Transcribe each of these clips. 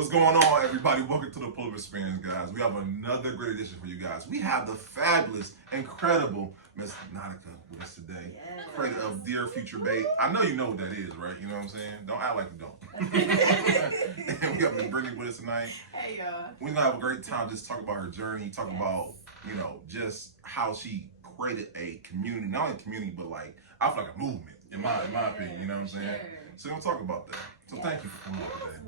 What's going on, everybody? Welcome to the Pull Up Experience, guys. We have another great edition for you guys. We have the fabulous, incredible Miss Nautica with us today. Yes. Creator of Dear Future Babe. I know you know what that is, right? You know what I'm saying? Don't act like you don't. And we have Miss Brittany with us tonight. Hey, y'all. We're going to have a great time just talk about her journey, talk about, you know, just how she created a community, not only a community, but like, I feel like a movement, in my opinion, you know what I'm saying? Sure. So we're going to talk about that. So thank you for coming over today.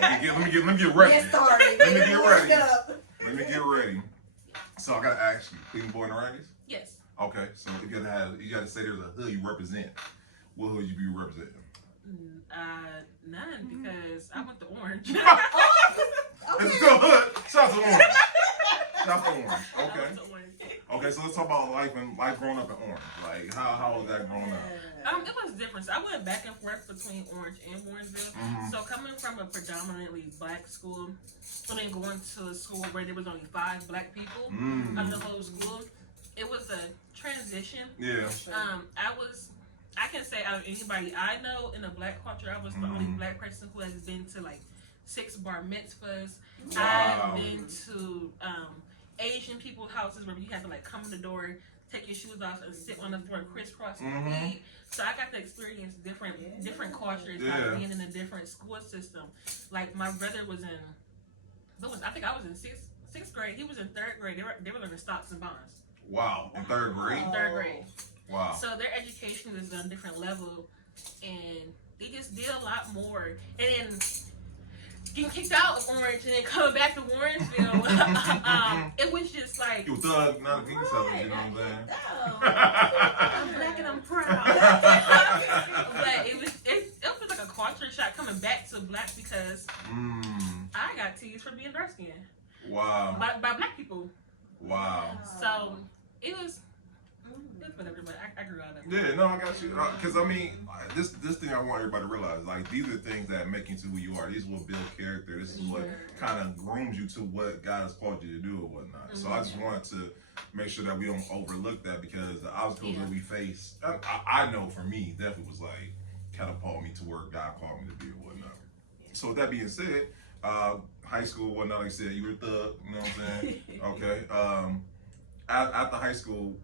Let me get ready. Get started. Let me get ready. Get up. Let me get ready. So I gotta ask you, Cleveland boy in the Raggies? Yes. Okay, so if you gotta say there's a hood you represent. What hood you be representing? None, because I went to Orange. It's still hood. Shout out to Orange. Shout out to Orange. I Okay. went to Orange. Okay, so let's talk about life growing up in Orange. Like how was that growing up? It was different. So I went back and forth between Orange and Warrensville. Mhm. So coming from a predominantly black school, and then going to a school where there was only 5 black people of the whole school, it was a transition. Yeah. I can say out of anybody I know in the black culture, I was the only black person who has been to like 6 bar mitzvahs. Wow. I've been to Asian people's houses where you have to like come in the door, take your shoes off, and sit on the floor crisscross your feet. So I got to experience different cultures, like being in a different school system. Like my brother was in, I think I was in sixth grade. He was in 3rd grade. They were learning stocks and bonds. Wow. In 3rd grade? In 3rd grade. Wow. So their education is on a different level, and they just did a lot more. And then getting kicked out of Orange and then coming back to Warrensville, it was just like, You a thug, not a king seller, you know what I'm saying? I'm black and I'm proud. But it was like a culture shock coming back to black because I got teased for being dark skinned Wow. by black people. Wow. So it was whatever, but I grew out of it. Yeah, no, I got you. Because I mean, this thing I want everybody to realize, like these are things that make you to who you are. These will build character. This is what kind of grooms you to what God has called you to do or whatnot. So I just wanted to make sure that we don't overlook that because the obstacles that we face, I know for me, definitely was like catapult me to where God called me to be or whatnot. So with that being said, high school, whatnot, like I said, you were a thug, you know what I'm saying? Okay. After high school,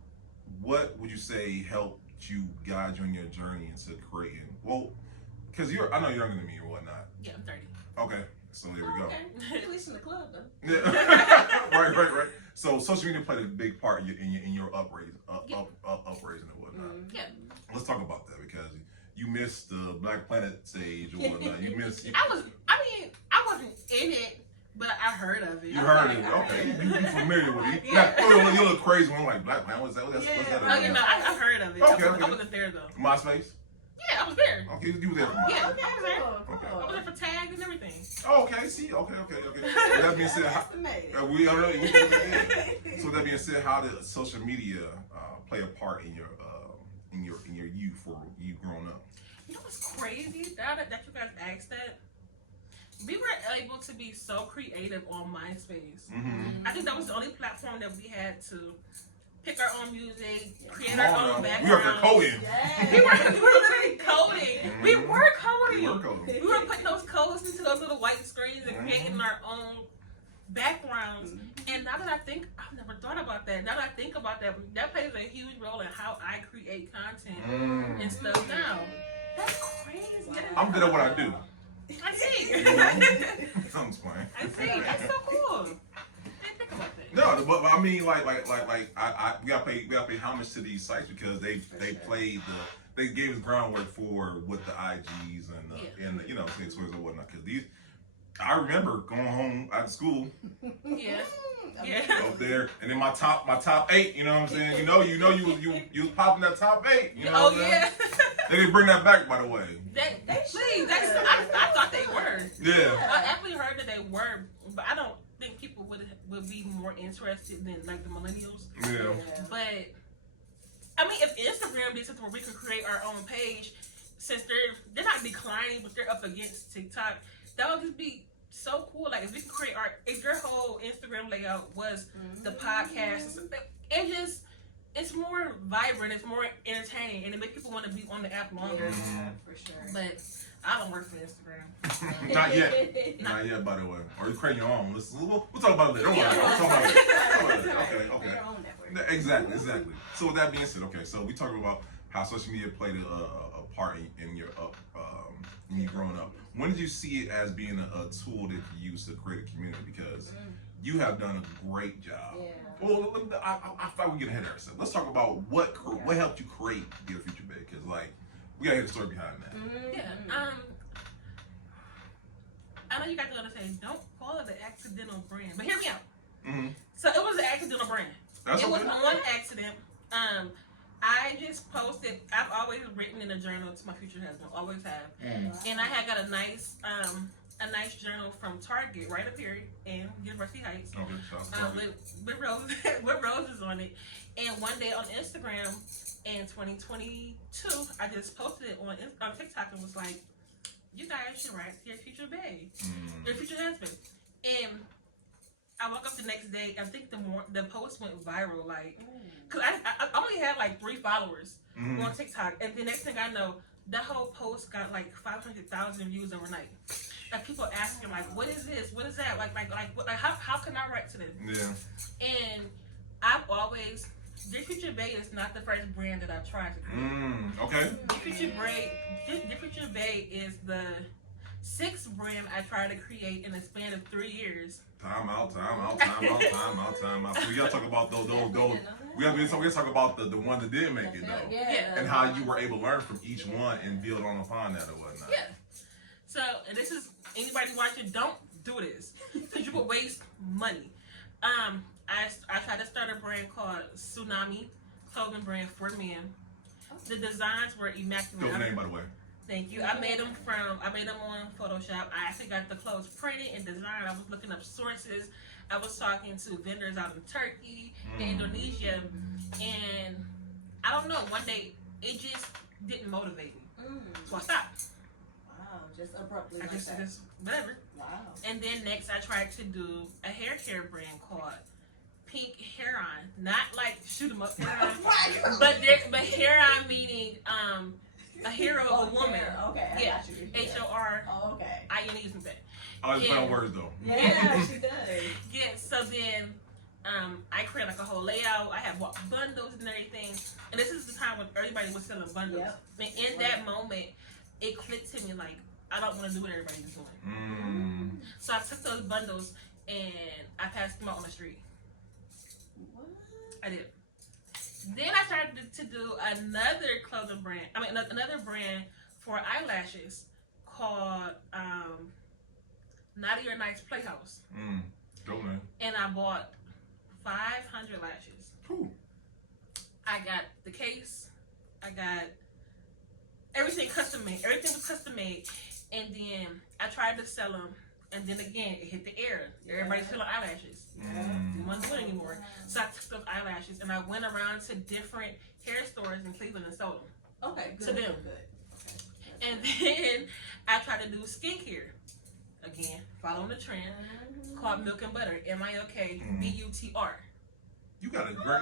what would you say helped you guide you on your journey into creating? Well, because I know you're younger than me or whatnot. Yeah, I'm 30. Okay, so there we go. Okay. At least in the club, though. Yeah. right. So social media played a big part in your upraising and whatnot. Yeah. Let's talk about that because you missed the Black Planet stage or whatnot. You missed. I wasn't in it, but I heard of it. You heard it, okay? You familiar with it? You look crazy one like Black Planet. What's that? What's that? I heard of it. Okay. I wasn't there though. MySpace. Yeah, I was there. Okay, you were there for MySpace. Yeah, I was there. Okay. I was there for tags and everything. Oh, okay. See, okay. With that being said, we already. So with that being said, how did social media play a part in your youth or you growing up? You know what's crazy? That you guys asked that. We were able to be so creative on MySpace. I think that was the only platform that we had to pick our own music, create our own background. We were coding. We were literally coding. We were coding. We We were putting those codes into those little white screens and creating our own backgrounds. And now that I think, I've never thought about that. Now that I think about that, that plays a huge role in how I create content and stuff now. That's crazy. I'm good at what I do. I see. I'm just playing. I see. That's so cool. I didn't think about that. No, but I mean, we gotta pay homage to these sites because they gave us groundwork for what the IGs and the you know Twitters and whatnot. Because I remember going home after school. Yeah. Up there, and then my top 8. You know what I'm saying? You was popping that top 8. You know what I'm saying? They didn't bring that back, by the way. I thought they were. Yeah. I actually heard that they were, but I don't think people would be more interested than like the millennials. Yeah. But I mean, if Instagram did something where we could create our own page, since they're not declining, but they're up against TikTok, that would just be so cool. Like if we could create if your whole Instagram layout was the podcast, it's more vibrant, it's more entertaining, and it makes people want to be on the app longer. For sure. But I don't work for Instagram. Not yet. Not yet, by the way. Or you create your own. We'll talk about it later. Don't worry. We'll talk about it later. Okay. Exactly. So with that being said, okay, so we talking about how social media played a part in your when you growing up. When did you see it as being a tool that you use to create a community? Because you have done a great job. Yeah. Well, I thought we get ahead of ourselves. Let's talk about what helped you create Dear Future Bae, because like we gotta hear the story behind that. Yeah. I know you guys are gonna say don't call it an accidental brand, but hear me out. So it was an accidental brand. It was on accident. I just posted. I've always written in a journal to my future husband. Always have. And I had got a nice journal from Target right up here in University Heights. With roses, with roses on it. And one day on Instagram in 2022, I just posted it on TikTok and was like, "You guys should write to your future bae, your future husband." And I woke up the next day. I think the post went viral, like, cause I only had like 3 followers on TikTok, and the next thing I know, the whole post got like 500,000 views overnight. Like people asking like, "What is this? What is that? How can I write to them?" Yeah. And I've always. Dear Future Bae is not the first brand that I've tried to create. Okay. Dear Future Bae is the 6th brand I tried to create in a span of 3 years. Time out. We gotta talk about those. We gotta talk about the one that did make it though. Yeah. And how you were able to learn from each one and build on upon that or whatnot. Yeah. So, and this is anybody watching, don't do this because you will waste money. I tried to start a brand called Tsunami, clothing brand for men. The designs were immaculate. Good name, by the way. Thank you. I made them on Photoshop. I actually got the clothes printed and designed. I was looking up sources. I was talking to vendors out in Turkey, Indonesia, and I don't know. One day it just didn't motivate me, so I stopped. Wow, just abruptly. I just whatever. Wow. And then next, I tried to do a hair care brand called Pink Heron, not like shoot 'em up Heron, but Heron meaning a hero of a woman. Okay. Yeah. HOR. Oh, okay. INE isn't that? I always found words though. Yeah, she does. Yeah. So then, I created like a whole layout. I had bundles and everything. And this is the time when everybody was selling bundles. Yep. And in that moment, it clicked to me like I don't want to do what everybody's doing. So I took those bundles and I passed them out on the street. What? I did. Then I started to do another clothing brand. Another brand for eyelashes called Naughty or Nice Playhouse. Dope name. And I bought 500 lashes. Cool. I got the case. I got everything custom made. Everything was custom made. And then I tried to sell them. And then again, it hit the air. Everybody's selling eyelashes. Didn't want to do it anymore. So I took those eyelashes and I went around to different hair stores in Cleveland and sold them. Okay, good. To them. Good. And then I tried to do skincare. Again, following the trend. Called Milk and Butter. MILK BUTR. You got a great.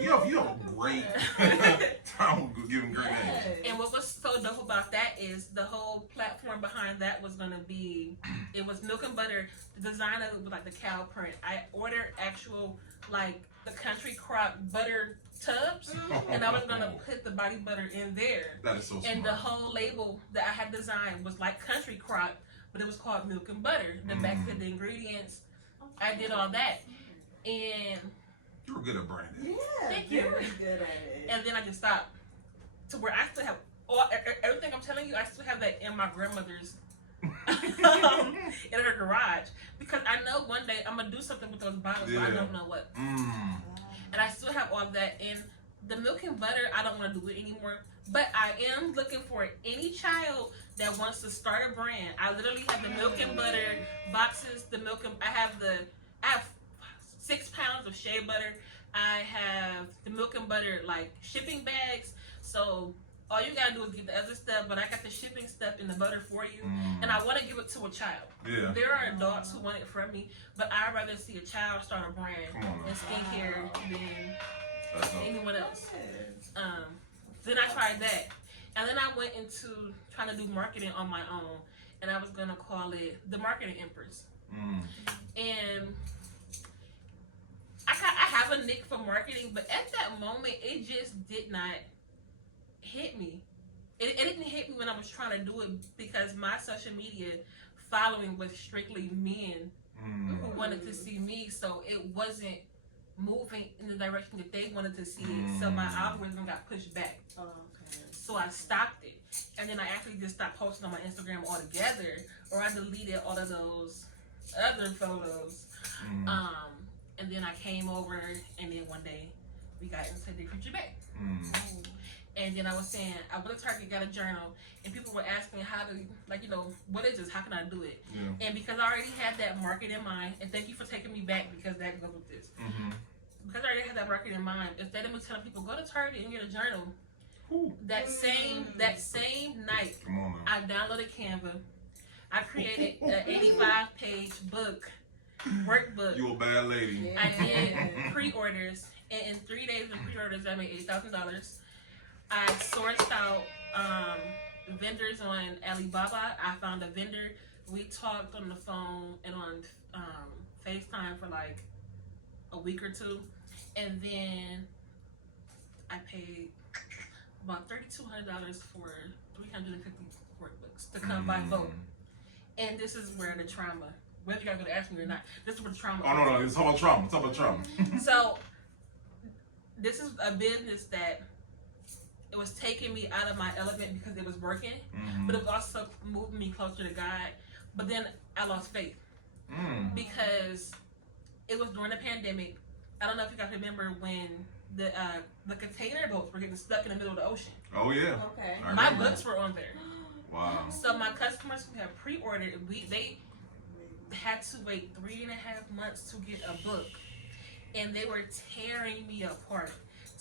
You have a great time giving great names. And what was so dope about that is the whole platform behind that was gonna be, it was Milk and Butter. The design of it was like the cow print. I ordered actual like the country crop butter tubs, and I was gonna put the body butter in there. That is so smart. And the whole label that I had designed was like country crop, but it was called Milk and Butter. The back of the ingredients, I did all that, and you were good at branding. Yeah, thank you. Very good at it. And then I just stopped to where I still have everything I'm telling you. I still have that in my grandmother's in her garage because I know one day I'm gonna do something with those bottles, but I don't know what. And I still have all that. And the Milk and Butter, I don't want to do it anymore. But I am looking for any child that wants to start a brand. I literally have the Milk and Butter boxes. I have 6 pounds of shea butter. I have the Milk and Butter like shipping bags. So all you gotta do is get the other stuff, but I got the shipping stuff in the butter for you. And I want to give it to a child. Yeah. There are adults who want it from me, but I'd rather see a child start a brand in skincare than anyone else. Then I tried that. And then I went into trying to do marketing on my own, and I was gonna call it the Marketing Empress. And I have a nick for marketing, but at that moment, it just did not hit me. It didn't hit me when I was trying to do it because my social media following was strictly men who wanted to see me, so it wasn't moving in the direction that they wanted to see it. So my algorithm got pushed back. Oh, okay. So I stopped it, and then I actually just stopped posting on my Instagram altogether, or I deleted all of those other photos. And then I came over, and then one day we got into the future back. And then I was saying, I went to Target, got a journal, and people were asking how to, like, you know, what is this? How can I do it? Yeah. And because I already had that market in mind, and thank you for taking me back because that goes with this. Because I already had that market in mind, instead of me telling people, go to Target and get a journal, that same night, I downloaded Canva. I created an 85-page book, workbook. You a bad lady. I did pre-orders, and in 3 days of pre-orders, I made $8,000. I sourced out vendors on Alibaba. I found a vendor. We talked on the phone and on FaceTime for like a week or two, and then I paid about $3,200 for 350 workbooks to come by vote. And this is where the trauma, whether you guys are gonna ask me or not, this is where the trauma. Oh no, it's all about trauma. It's all about trauma. So this is a business that it was taking me out of my element because it was working, but it was also moving me closer to God. But then I lost faith because it was during the pandemic. I don't know if you guys remember when the container boats were getting stuck in the middle of the ocean. Oh yeah. Okay. My books were on there. Wow. So my customers who have pre-ordered, they had to wait 3.5 months to get a book, and they were tearing me apart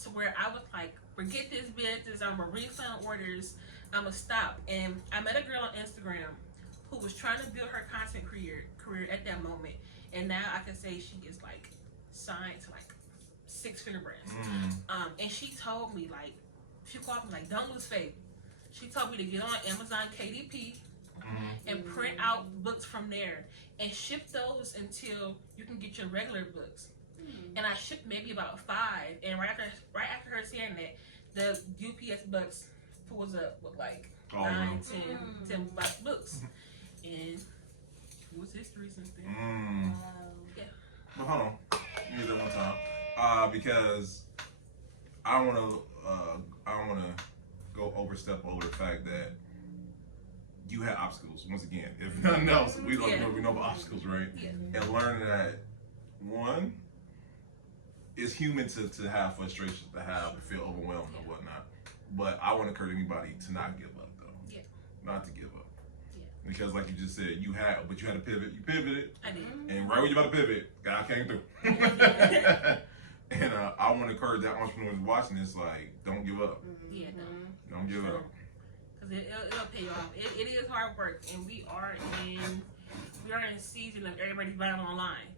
to where I was like, forget this business, I'm gonna refund orders, I'm gonna stop. And I met a girl on Instagram who was trying to build her content career at that moment, and now I can say she is like signed to like 6-figure brands. And she told me, like, she called me like, don't lose faith. She told me to get on Amazon KDP and print out books from there and ship those until you can get your regular books. And I shipped maybe about 5, and right after her saying that, the UPS books pulls up with like 9, 10 books, and it was history since then. Yeah. But hold on, let me do that one time, because I don't wanna go overstep over the fact that you had obstacles. Once again, if nothing else, we know about obstacles, right? Yeah. And learning that one, it's human to have frustration, to feel overwhelmed and whatnot. But I want to encourage anybody to not give up, though. Yeah. Not to give up. Yeah. Because like you just said, you had to pivot. You pivoted. I did. And right when you're about to pivot, God came through. And I want to encourage that entrepreneurs watching this, like, don't give up. Yeah, no. Don't give up. Because it'll pay off. It is hard work, and we are in a season of everybody buying online.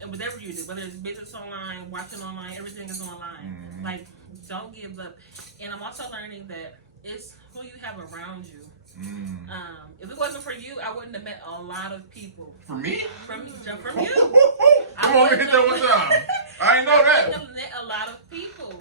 And whatever you do, whether it's business online, watching online, everything is online. Like, don't give up. And I'm also learning that it's who you have around you. If it wasn't for you, I wouldn't have met a lot of people. For me? From you. Come on, hit that one time. I ain't know that. I wouldn't have met a lot of people.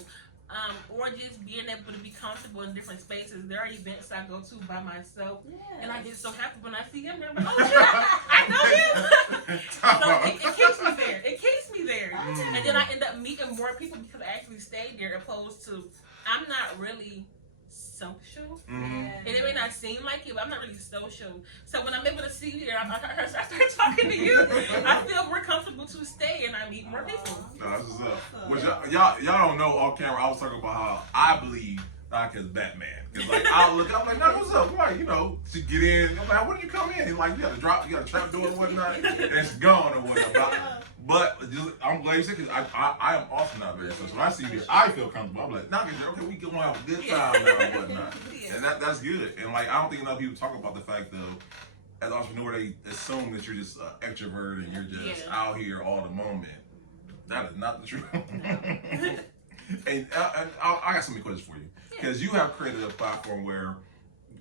Or just being able to be comfortable in different spaces. There are events I go to by myself, and I get so happy when I see him. I'm like, oh, sure, I know him. So it keeps me there. It keeps me there. And then I end up meeting more people because I actually stayed there, opposed to I'm not really social. And it may not seem like it, but I'm not really social. So when I'm able to see you here, I start talking to you. I feel more comfortable to stay, and I meet more people. No, that's what's up. Which y'all don't know off camera. I was talking about how I believe Nautica's Batman. Cause like I look, I'm like, no, what's up? Like, you know, she get in. I'm like, when did you come in? He's like, you got a trap door and whatnot, and it's gone or whatnot. But I'm glad you said, because I am also not very social. When I see you, I feel comfortable. I'm like, okay, we can have a good time now and whatnot. And that's good. And like, I don't think enough people talk about the fact though, as an entrepreneur, they assume that you're just an extrovert and you're just out here all the moment. That is not the truth. And I got so many questions for you. because you have created a platform where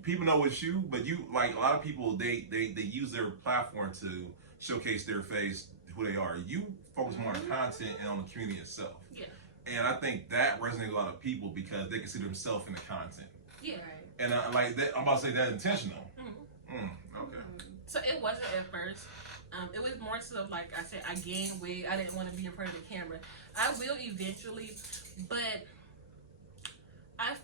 people know it's you, but you like a lot of people they use their platform to showcase their face, who they are. You focus more on the content and on the community itself. Yeah. And I think that resonates with a lot of people because they can see themselves in the content. Yeah. And like that, I'm about to say that intentional. Okay. So it wasn't at first. It was more so of like I said, I gained weight. I didn't want to be in front of the camera. I will eventually, but I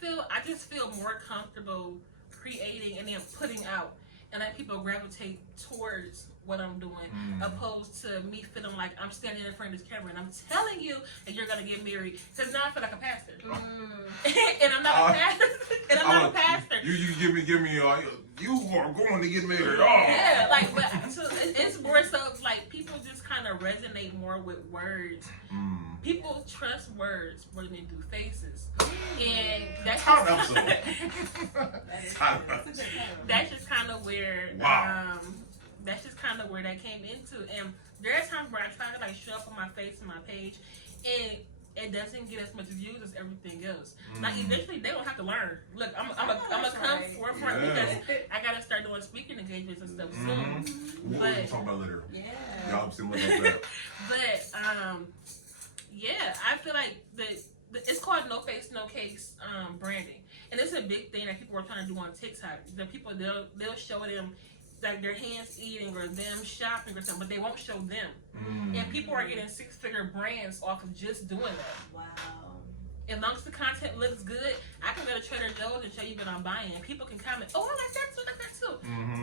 just feel more comfortable creating and then putting out, and then people gravitate towards what I'm doing, opposed to me feeling like I'm standing in front of this camera and I'm telling you that you're gonna get married. Because now I feel like a pastor, and I'm not a pastor. And I'm not a pastor. You give me. You are going to get married. Yeah, like, but so it's more so like people just kind of resonate more with words. People trust words more than they do faces, and that's just kind of where that's just kind of where that came into. And there are times where I try to like show up on my face and my page, and it doesn't get as much views as everything else. Like eventually they don't have to learn. Look, I'm gonna come forefront because I gotta start doing speaking engagements and stuff soon. We'll talk about later. Yeah. Y'all see what about that. But yeah, I feel like it's called No Face No Case branding, and it's a big thing that people are trying to do on TikTok. The people they'll show them like their hands eating or them shopping or something, but they won't show them. And people are getting 6-figure brands off of just doing that. Wow. As long as the content looks good, I can go to Trader Joe's and show you what I'm buying. And people can comment, oh, I like that too, I like that too.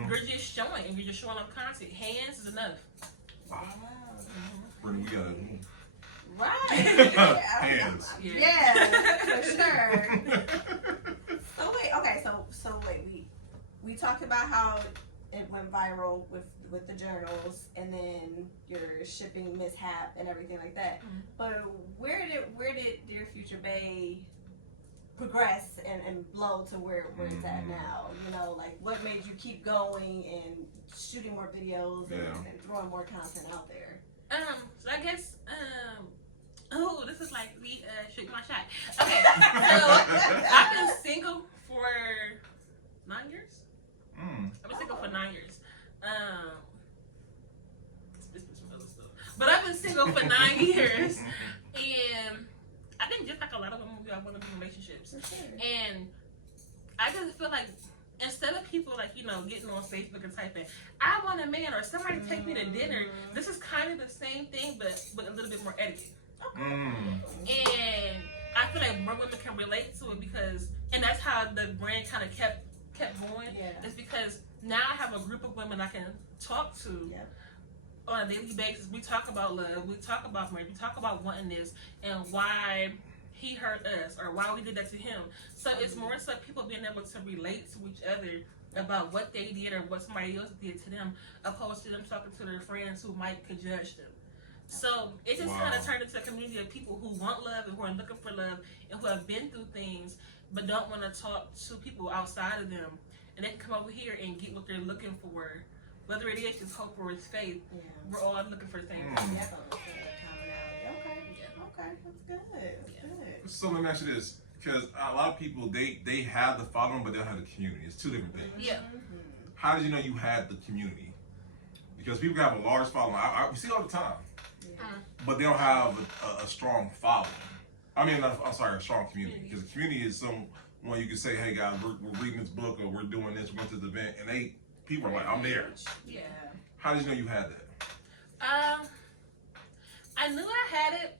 You're just showing, and you're just showing up content. Hands is enough. Wow. Brittany, we gotta Right. hands. Yeah, for sure. So wait, okay, so wait, we talked about how it went viral with the journals and then your shipping mishap and everything like that. But where did Dear Future Bae progress and blow to where it's at now? You know, like what made you keep going and shooting more videos and throwing more content out there? So I guess oh, this is like me shooting my shot. Okay, so I've been single for 9 years. I've been single for 9 years. But I've been single for 9 years, and I think just like a lot of women, I want to be in relationships. And I just feel like instead of people like getting on Facebook and typing, "I want a man" or "somebody take me to dinner," this is kind of the same thing, but with a little bit more etiquette. And I feel like more women can relate to it and that's how the brand kind of kept going. It's because now I have a group of women I can talk to on a daily basis. We talk about love, we talk about marriage, we talk about wanting this and why he hurt us or why we did that to him. So it's more so people being able to relate to each other about what they did or what somebody else did to them, opposed to them talking to their friends who might could judge them. So it just kind of turned into a community of people who want love and who are looking for love and who have been through things but don't want to talk to people outside of them. And they can come over here and get what they're looking for. Whether it is just hope or it's faith, we're all looking for the same thing. Okay, that's good. Good. So let me ask you this, because a lot of people they have the following, but they don't have the community. It's two different things. Yeah. How did you know you had the community? Because people have a large following. I see it all the time, but they don't have a strong following. I mean, I'm sorry, a strong community. Because the community is someone you can say, "Hey guys, we're reading this book, or we're doing this, we're going to this event," and people are like, "I'm there." Yeah. How did you know you had that? I knew I had it.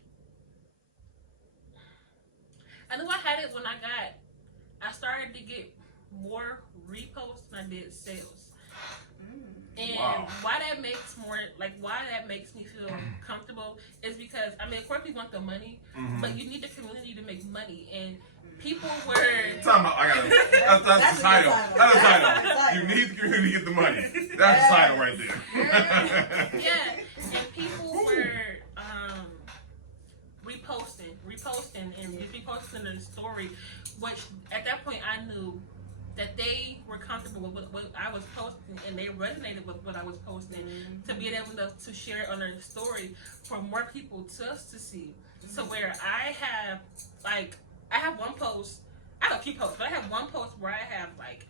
When I started to get more reposts than I did sales. And why that makes me feel comfortable is because, I mean, of course we want the money, but you need the community to make money. And people were... Time out, that's the title. That's the title. You need the community to get the money. That's the title right there. Yeah, and people were reposting and just reposting the story, which at that point I knew that they were comfortable with what I was posting and they resonated with what I was posting to be able to share it on their story for more people to see. So where I have one post I have a few posts, but I have one post where I have like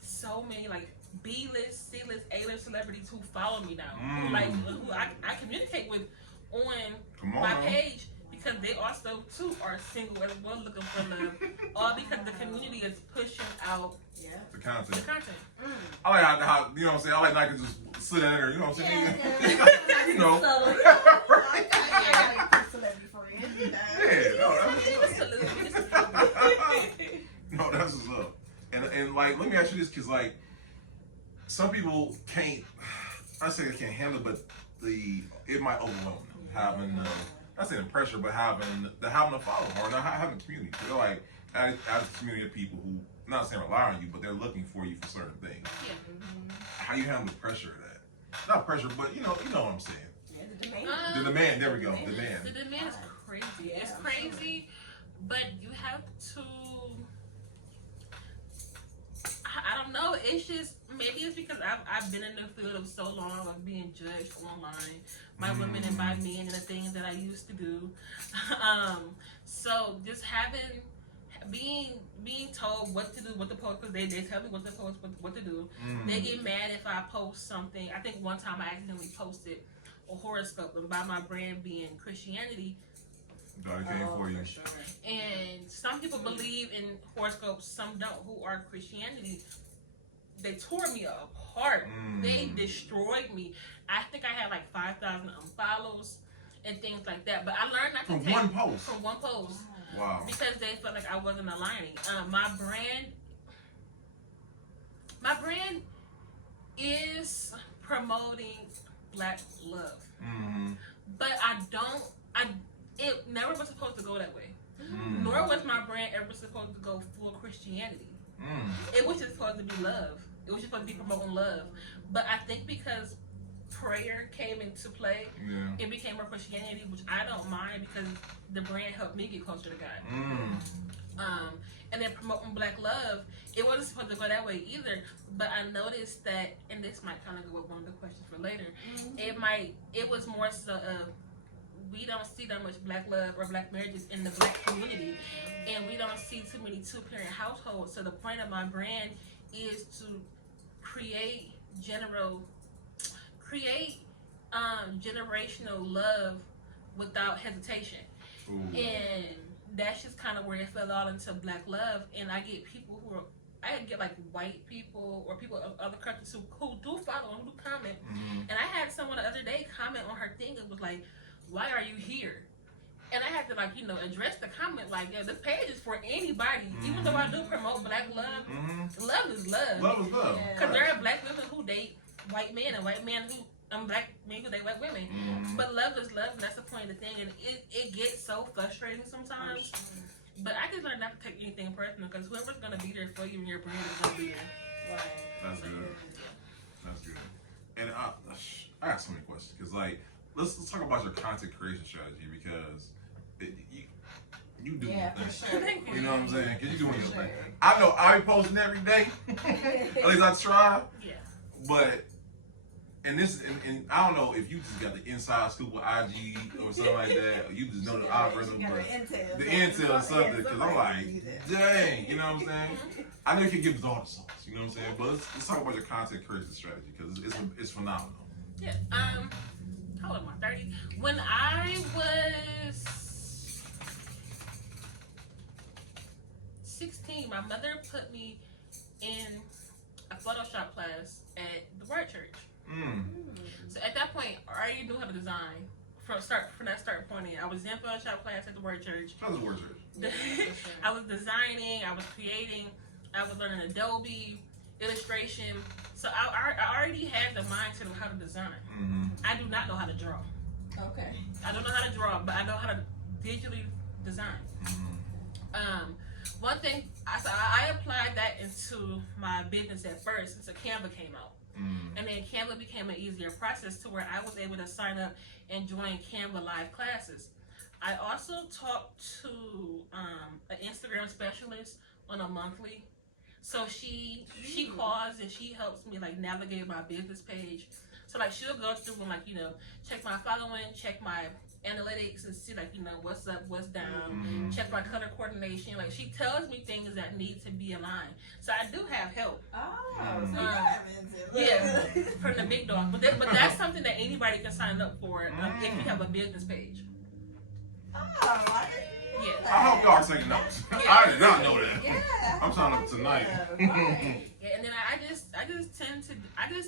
so many like B-list, C-list, A-list celebrities who follow me now, who I communicate with on my page because they also too are single as well, looking for love. All because the community is pushing out the content. The content. I like how you know what I'm saying. I like Nike just sit down there. You know what I'm saying? Yeah. You know. No, that's what's up. And like, let me ask you this, cause like, some people can't. I say they can't handle, but it might overwhelm them having not saying the pressure, but having a follower or not having a community. They're like out of a community of people who not saying rely on you, but they're looking for you for certain things. Yeah. How you handle the pressure of that? Not pressure, but you know what I'm saying. Yeah, the demand. The demand. There we go. Demand. The demand is crazy. Yeah, it's crazy, but you have to. I don't know. It's just maybe it's because I've been in the field of so long of being judged online by women and by men and the things that I used to do. So just being told what to do, what to post, because they tell me what to post, what to do. They get mad if I post something. I think one time I accidentally posted a horoscope, and by my brand being Christianity, God came for you. Sure. and some people believe in horoscopes, some don't, who are Christianity. They tore me apart. They destroyed me. I think I had like 5,000 unfollows and things like that. But I learned not to From one post. From one post. Wow. Because they felt like I wasn't aligning. My brand is promoting Black love. But it never was supposed to go that way. Nor was my brand ever supposed to go full Christianity. It was just supposed to be love. It was just supposed to be promoting love. But I think because prayer came into play, it became more Christianity, which I don't mind because the brand helped me get closer to God. And then promoting Black love, it wasn't supposed to go that way either. But I noticed that, and this might kind of go with one of the questions for later. It was more so of, we don't see that much Black love or Black marriages in the Black community, and we don't see too many two-parent households. So the point of my brand is to create generational love without hesitation. And that's just kind of where it fell all into Black love. And I get people I get like white people or people of other countries who do follow and who do comment. And I had someone the other day comment on her thing and was like, why are you here? And I had to address the comment like, yeah, this page is for anybody. Even though I do promote Black love, love is love. Love is love. Because there are Black women who date white men and white men who Black men who date white women. But love is love, and that's the point of the thing. And it gets so frustrating sometimes. But I just learned not to take anything personal, because whoever's gonna be there for you and your brand is gonna be there. That's good. That's good. And I got so many questions, because let's talk about your content creation strategy, because you do your thing. Sure. You know what I'm saying? Because you're doing your thing. I know I be posting every day. At least I try. Yeah. But and I don't know if you just got the inside scoop with IG or something like that, or you just know the algorithm, but the intel or something. Because I'm like, dang, you know what I'm saying? I know you can give us all the songs, you know what I'm saying? But let's talk about your content creation strategy, because it's phenomenal. Yeah. How old am I? 30. When I was 16, my mother put me in a Photoshop class at the Word Church. So at that point, I already knew how to design. From that start point in, I was in Photoshop class at the Word Church. How's the Word Church? I was designing, I was creating, I was learning Adobe, illustration. So I already had the mindset of how to design. I do not know how to draw. Okay. I don't know how to draw, but I know how to digitally design. One thing, I applied that into my business at first, since Canva came out. And then Canva became an easier process to where I was able to sign up and join Canva live classes. I also talked to an Instagram specialist on a monthly. So she calls and she helps me navigate my business page. So she'll go through and check my following, check my analytics and see what's up, what's down, check my color coordination. Like she tells me things that need to be aligned. So I do have help. Oh, so you have it. Yeah, from the big dog. But that's something that anybody can sign up for if you have a business page. Oh, Yeah. I hope y'all are taking notes. I did not know that. Yeah. I'm signing up tonight. Right. Yeah, and then I just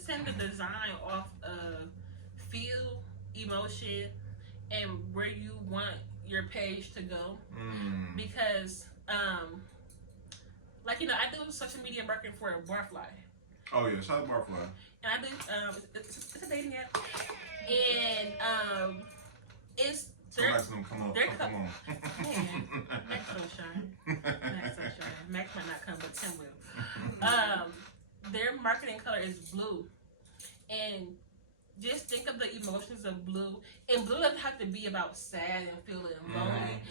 tend to design off of feel, emotion, and where you want your page to go. Because like I do social media marketing for a Barfly. Oh yeah, shout out Barfly. And I do it's a dating app. And it's Max them come on. Man, Max don't shine. Max might not come, but Tim will. Their marketing color is blue, and just think of the emotions of blue. And blue doesn't have to be about sad and feeling lonely.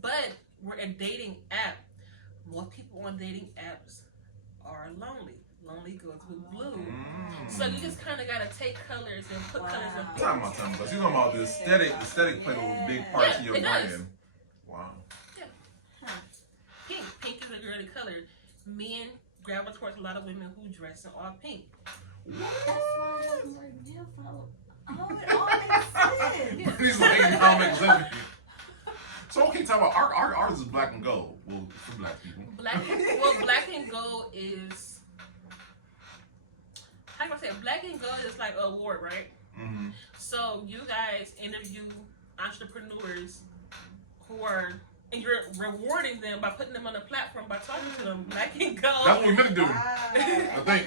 But we're a dating app. Most people on dating apps are lonely. Lonely goes with blue. So you just kind of got to take colors and put colors in. Time about. But you're talking about the aesthetic. The aesthetic played a big part to your brand. Does. Wow. Yeah. Pink is a girly color. Men gravitate towards a lot of women who dress in all pink. That's why I was like, different. Oh, it all makes sense. He's like, it all makes sense. So okay, talk about ours is black and gold. Well, for black people. Black and gold is. How can I say it? Black and gold is like an award, right? Mm-hmm. So you guys interview entrepreneurs who are, and you're rewarding them by putting them on a platform by talking to them. Black and gold. That's what we're gonna do. I think.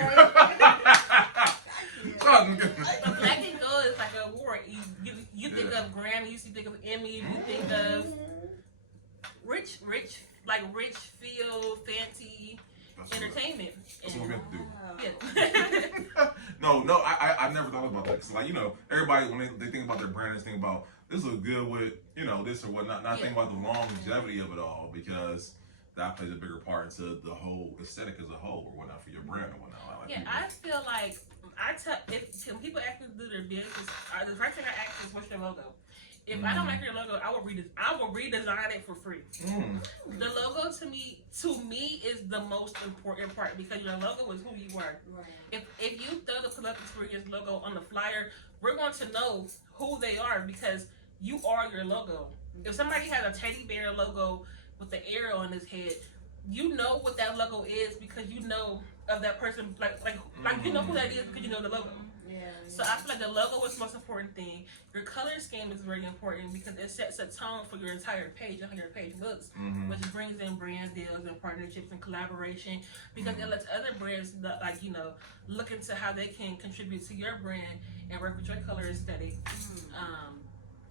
But black and gold is like an award. You think of Grammy, you think of Emmy, you think of rich, feel, fancy entertainment. That's what we're gonna do. Yeah. No, I never thought about that. Cause like everybody when they think about their brand, they think about this looks good with this or whatnot. Not think about the longevity of it all because that plays a bigger part into the whole aesthetic as a whole or whatnot for your brand or whatnot. Like I feel like when people ask me to do their business, the first thing I ask is what's your logo. If I don't like your logo, I will redesign it for free. The logo to me is the most important part because your logo is who you are. Right. If you throw the Collective Experience logo on the flyer, we're going to know who they are because you are your logo. If somebody has a teddy bear logo with the arrow on his head, you know what that logo is because you know of that person. Like you know who that is because you know the logo. Yeah. So I feel like the logo is the most important thing. Your color scheme is very important because it sets a tone for your entire page and how your page looks, which brings in brand deals and partnerships and collaboration because it lets other brands look into how they can contribute to your brand and work with your color aesthetic.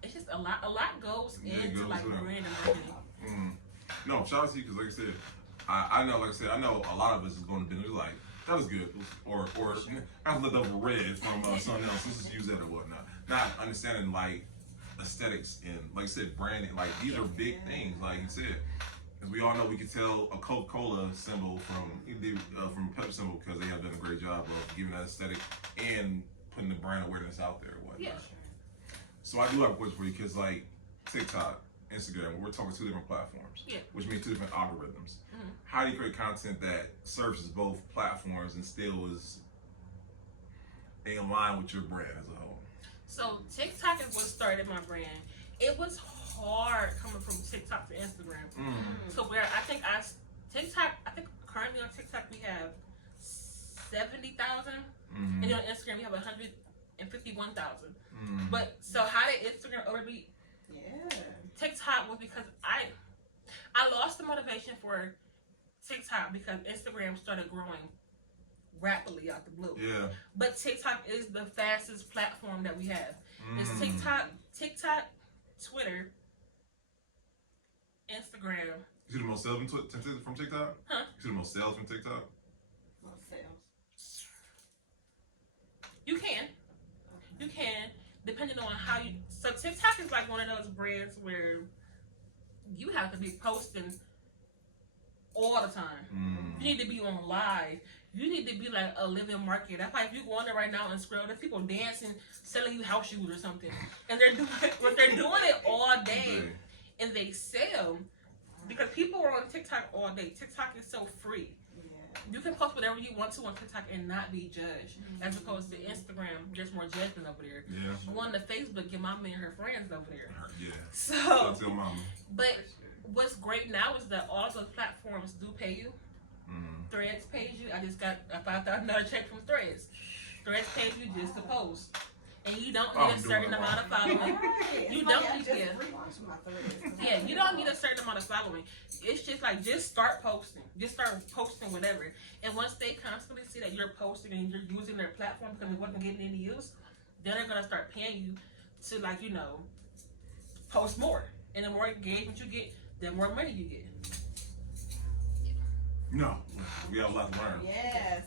It's just a lot goes into brand and marketing. No, shout out to you because like I said, I know a lot of us is going to be like. That was good, or I looked over red from something else. Let's just use that or whatnot. Not understanding like aesthetics and like I said, branding. Like these are big things. Like you said, as we all know, we can tell a Coca-Cola symbol from Pepsi symbol because they have done a great job of giving that aesthetic and putting the brand awareness out there or whatnot. Yeah. So I do have a question for you because like TikTok, Instagram, we're talking two different platforms, which means two different algorithms. How do you create content that services both platforms and still is in line with your brand as a whole? So TikTok is what started my brand. It was hard coming from TikTok to Instagram. So where I think currently on TikTok we have 70,000, and on Instagram we have 151,000. But so how did Instagram overbeat? TikTok was because I lost the motivation for TikTok because Instagram started growing rapidly out the blue. Yeah. But TikTok is the fastest platform that we have. It's TikTok, Twitter, Instagram. You see the most sales from TikTok? Huh? You see the most sales from TikTok? Most sales. You can, depending on how you. So TikTok is like one of those brands where you have to be posting all the time. You need to be on live. You need to be like a living market. That's why if you go on there right now and scroll, there's people dancing, selling you house shoes or something, and they're doing it all day. and they sell because people are on TikTok all day. TikTok is so free. You can post whatever you want to on TikTok and not be judged, as opposed to Instagram. There's more judgment over there. Yeah. One to Facebook, your mama and her friends over there. Yeah. So, Tell mama. but what's great now is that all those platforms do pay you. Threads pays you. I just got a $5,000 check from Threads. Threads pays you just to post. And you don't need a certain amount of following. You don't need you don't need a certain amount of following. It's just like just start posting. Just start posting whatever. And once they constantly see that you're posting and you're using their platform because it wasn't getting any use, then they're gonna start paying you to like, you know, post more. And the more engagement you get, the more money you get. No, we have a lot to learn. Yes,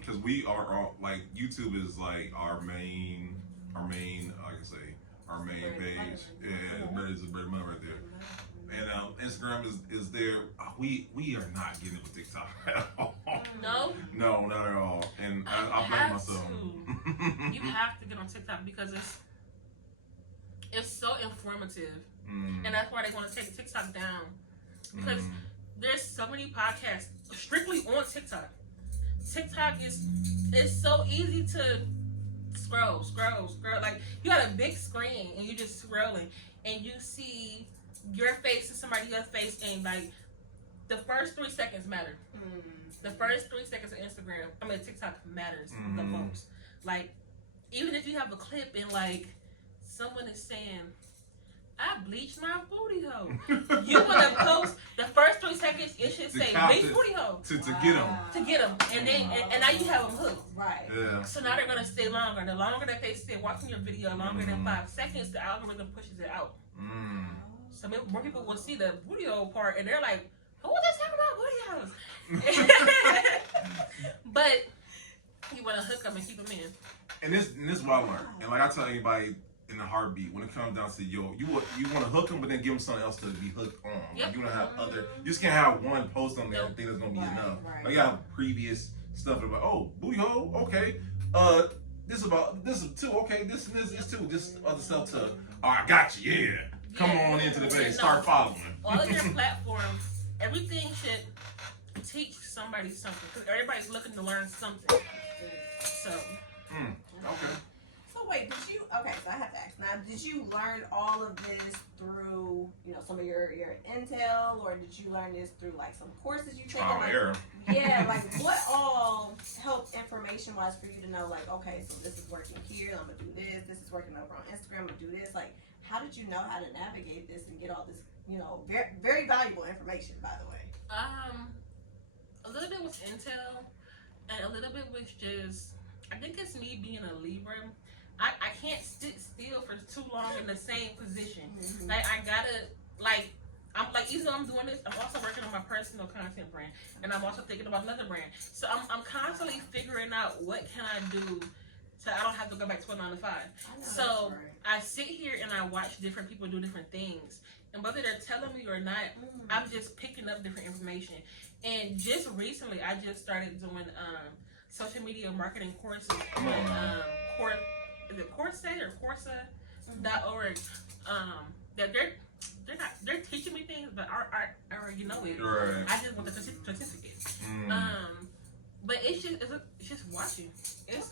because we are all, like, YouTube is like our main, like I say, our main page. Yeah, it's a bread money right there. And Instagram is there. We are not getting it with TikTok at all. No, not at all. And I blame myself. You have to get on TikTok because it's so informative, and that's why they want to take TikTok down because there's so many podcasts strictly on TikTok. TikTok it's so easy to scroll. Like you got a big screen and you just scrolling and you see your face and somebody else's face and like the first 3 seconds matter. The first 3 seconds of TikTok matters the most. Like even if you have a clip and like someone is saying, I bleached my booty hole. You want to post the first 3 seconds, it should say bleach booty hole. To get them. To get them. And then and now you have them hooked. Right. Yeah. So now they're going to stay longer. The longer that they stay watching your video, longer than 5 seconds, the algorithm pushes it out. So more people will see the booty hole part and they're like, who was this talking about booty holes? But you want to hook them and keep them in. And this is what I learned. And like I tell anybody in a heartbeat, when it comes down to you want to hook them, but then give them something else to be hooked on. Yep. Like you want to have other. You just can't have one post on there and think that's gonna be enough. Right. Like you have previous stuff about booty hole, okay. This is two, okay. This is two. This other stuff to. Oh, I got you. Yeah. Come on into the base. Start following. All of your platforms, everything should teach somebody something because everybody's looking to learn something. So. Okay. So wait, so I have to ask now, did you learn all of this through, some of your intel, or did you learn this through like some courses you taken? Trial and error. Yeah, like what all helped information wise for you to know like, okay, so this is working here, I'm gonna do this is working over on Instagram, I'm gonna do this. Like, how did you know how to navigate this and get all this, very, very valuable information, by the way? A little bit was intel, and a little bit was just, I think it's me being a Libra. I can't sit still for too long in the same position. Like I gotta I'm like, even though I'm doing this, I'm also working on my personal content brand, and I'm also thinking about another brand. So I'm constantly figuring out what can I do so I don't have to go back to a 9 to 5. So I sit here and I watch different people do different things, and whether they're telling me or not, I'm just picking up different information. And just recently, I just started doing social media marketing courses on is it Coursera or Corsa.org? That they're teaching me things, but I already know it. Right. I just want the certificate. But it's just watching. It's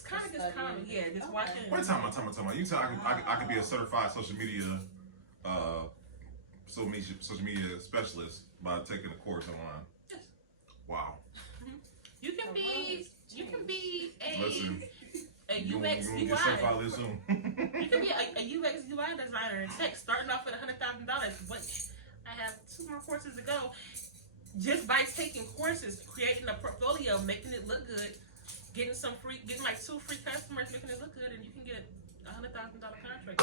kind of just common. Yeah, just watching. Wait, time out. You tell I could be a certified social media specialist by taking a course online. Yes. Wow. You can be a Listen. A You UX gonna UI. get certified this soon. You can be a UX UI designer in tech, starting off at $100,000. Which I have 2 more courses to go. Just by taking courses, creating a portfolio, making it look good, getting like 2 free customers, making it look good, and you can get a $100,000 contract.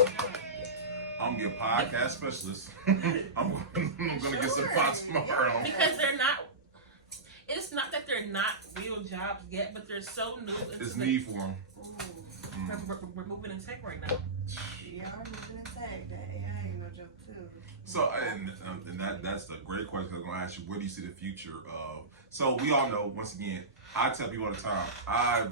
I'm gonna be a podcast specialist. I'm gonna get certified tomorrow. Because it's not that they're not real jobs yet, but they're so new. There's need for them. We're moving in tech right now. We are moving in tech. That AI ain't no joke too. So, and that's a great question. I'm gonna ask you, where do you see the future of? So we all know. Once again, I tell people all the time. I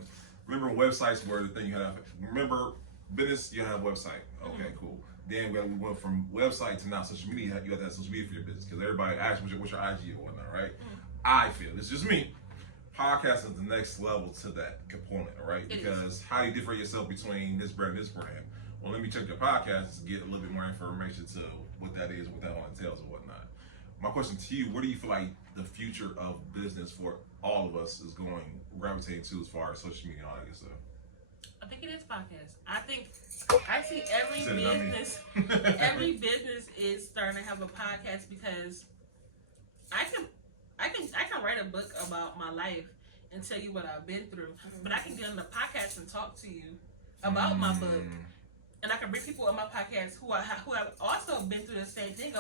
remember websites were the thing you had. Remember business, you have a website. Okay, cool. then we went from website to now social media. You have to have social media for your business because everybody asks what's your IG or whatnot, right? I feel it's just me. Podcasting is the next level to that component, right? Because how do you differentiate yourself between this brand and this brand? Well, let me check your podcast to get a little bit more information to what that is, what that all entails, and whatnot. My question to you: where do you feel like the future of business for all of us is going, gravitating to as far as social media and all that good stuff? I think it is podcasts. I see every business is starting to have a podcast because I can write a book about my life and tell you what I've been through, but I can get on the podcast and talk to you about my book, and I can bring people on my podcast who have also been through the same thing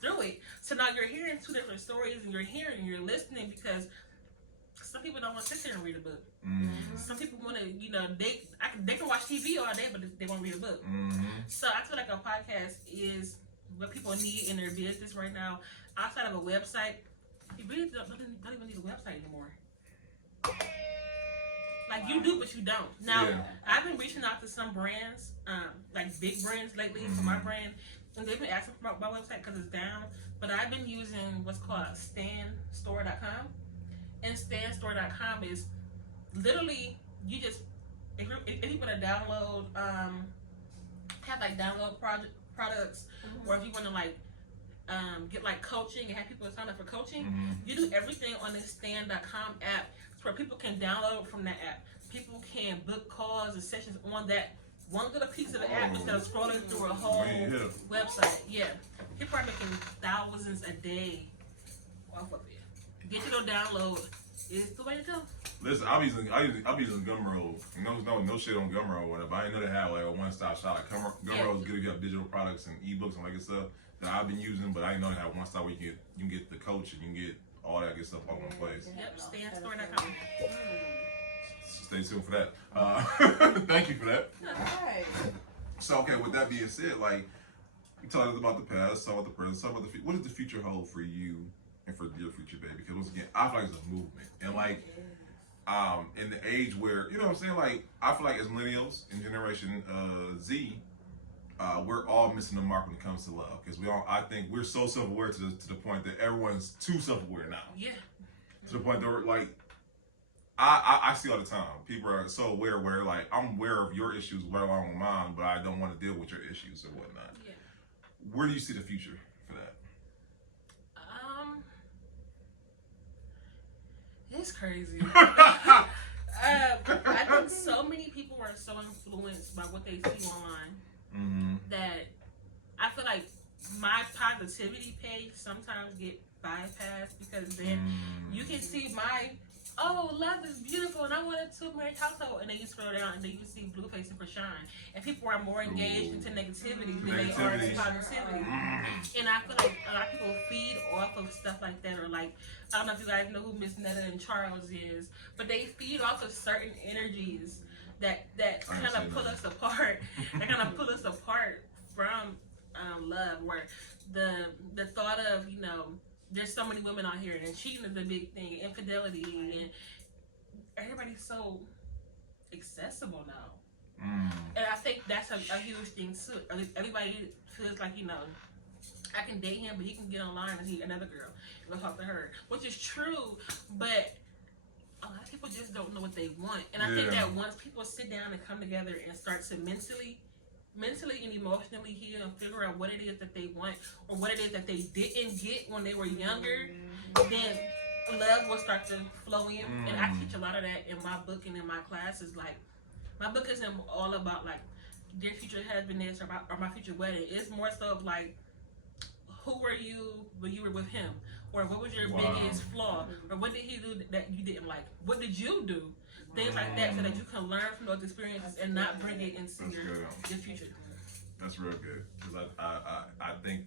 through it. So now you're hearing two different stories, and you're listening because some people don't want to sit there and read a book. Some people want to, they can watch TV all day, but they won't read a book. So I feel like a podcast is what people need in their business right now. Outside of a website, you really don't even need a website anymore. Like you do, but you don't. Now, I've been reaching out to some brands, like big brands lately for my brand, and they've been asking for my website because it's down. But I've been using what's called standstore.com. And standstore.com is literally you just if you want to download have like download products, or if you want to get like coaching and have people sign up for coaching, you do everything on this stand.com app where people can download from that app. People can book calls and sessions on that one little piece of the app instead of scrolling through a whole website. Yeah, people are making thousands a day off of it. Digital download is the way to go. Listen, I'll be using Gumroad. No shit on Gumroad or whatever. I didn't know they had like a one-stop shop. Like Gumroad is good if you have digital products and ebooks and all that good stuff that I've been using, but I didn't know they had one stop where you can get the coach and you can get all that good stuff all in one place. Yep, standstore.com. Stay tuned for that. Thank you for that. Alright. So okay, with that being said, like we talked about the past, talked about the present, talked about the future. What does the future hold for you and for your future, baby? Because once again, I feel like it's a movement, and like in the age where what I'm saying, like I feel like as millennials in Generation Z, we're all missing the mark when it comes to love because I think we're so self-aware to the point that everyone's too self-aware now. Yeah. To the point that we're like, I see all the time. People are so aware where like I'm aware of your issues, well along with mine, but I don't want to deal with your issues or whatnot. Yeah. Where do you see the future for that? It's crazy. I think so many people are so influenced by what they see online that I feel like my positivity page sometimes get bypassed because then you can see love is beautiful and I want a two-marriage household, and then you scroll down and then you see Blueface and Prashine, and people are more engaged into negativity than they are into positivity. And I feel like a lot of people feed off of stuff like that, or like, I don't know if you guys know who Miss Netta and Charles is, but they feed off of certain energies that kind of pull us apart. They kind of pull us apart from love, where the thought of, there's so many women out here and cheating is a big thing, infidelity, and everybody's so accessible now. And I think that's a huge thing too. Everybody feels like, I can date him, but he can get online and see another girl and go talk to her, which is true, but a lot of people just don't know what they want. And I think that once people sit down and come together and start to mentally and emotionally heal and figure out what it is that they want or what it is that they didn't get when they were younger, then love will start to flow in. And I teach a lot of that in my book and in my classes. Like, my book isn't all about like dear future husbandess or my future wedding. It's more so of like, who were you when you were with him? Or what was your biggest flaw? Or what did he do that you didn't like? What did you do? Things like that, so that you can learn from those experiences and not bring it into your future. That's real good, because I think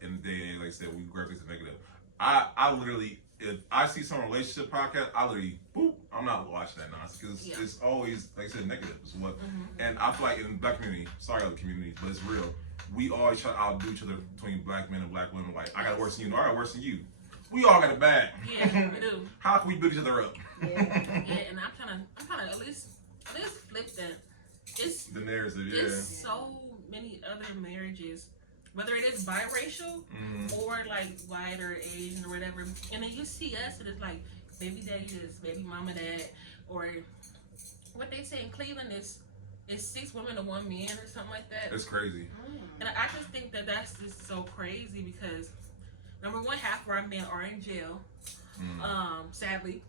in the day and age, like I said, we gravitate to negative. I literally, if I see some relationship podcast, I literally, I'm not watching that nonsense, because it's always, like I said, negative. Is what, and I feel like in the black community, sorry other communities, but it's real. We always try to outdo each other between black men and black women. Like, I got worse than you, no, I got worse than you. We all got it bad. Yeah, we do. How can we build each other up? Yeah, and I'm trying to at least flip that. It's the narrative. It's so many other marriages, whether it is biracial or like white or Asian or whatever, and then you see us and it's like baby daddy this, baby mama that, or what they say in Cleveland is 6 women to 1 man or something like that. It's crazy. And I just think that that's just so crazy because number one, half of our men are in jail, sadly,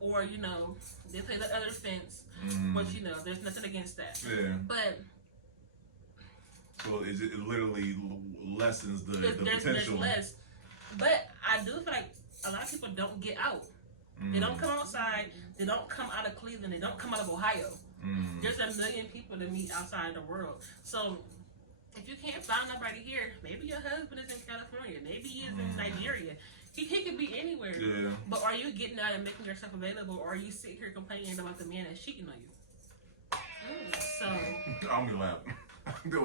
or you know they play the other fence, but you know there's nothing against that. Yeah. But so it literally lessens the there's potential. less. But I do feel like a lot of people don't get out. They don't come outside. They don't come out of Cleveland. They don't come out of Ohio. There's a million people to meet outside the world. So if you can't find nobody here, maybe your husband is in California. Maybe he is in Nigeria. He could be anywhere. Yeah. But are you getting out and making yourself available, or are you sitting here complaining about the man that's cheating on you? So I'm gonna laugh. That's a good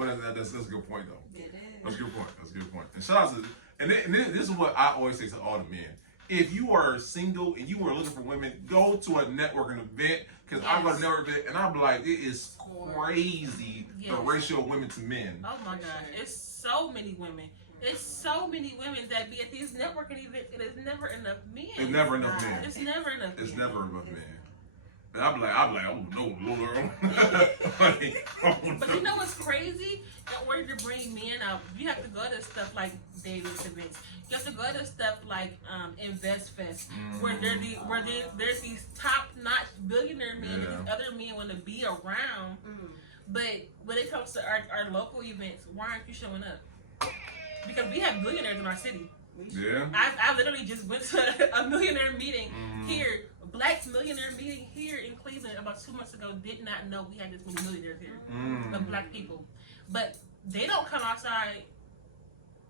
point though. It is. That's a good point. That's a good point. And shout out to and this is what I always say to all the men. If you are single and you are looking for women, go to a networking event. Because I go to a networking event and I'm like, it is crazy the ratio of women to men. oh my God, it's so many women. It's so many women that be at these networking events, and it's never enough men. It's never enough men. It's never enough men. It's never enough men. And I'm like, oh no, Lord. But you know what's crazy? In order to bring men out, you have to go to stuff like David's events. You have to go to stuff like Invest Fest, where there's these top-notch billionaire men and these other men want to be around. But when it comes to our local events, why aren't you showing up? Because we have billionaires in our city. Yeah. I literally just went to a millionaire meeting here, a black millionaire meeting here in Cleveland about 2 months ago. Did not know we had this many millionaires here of black people. But they don't come outside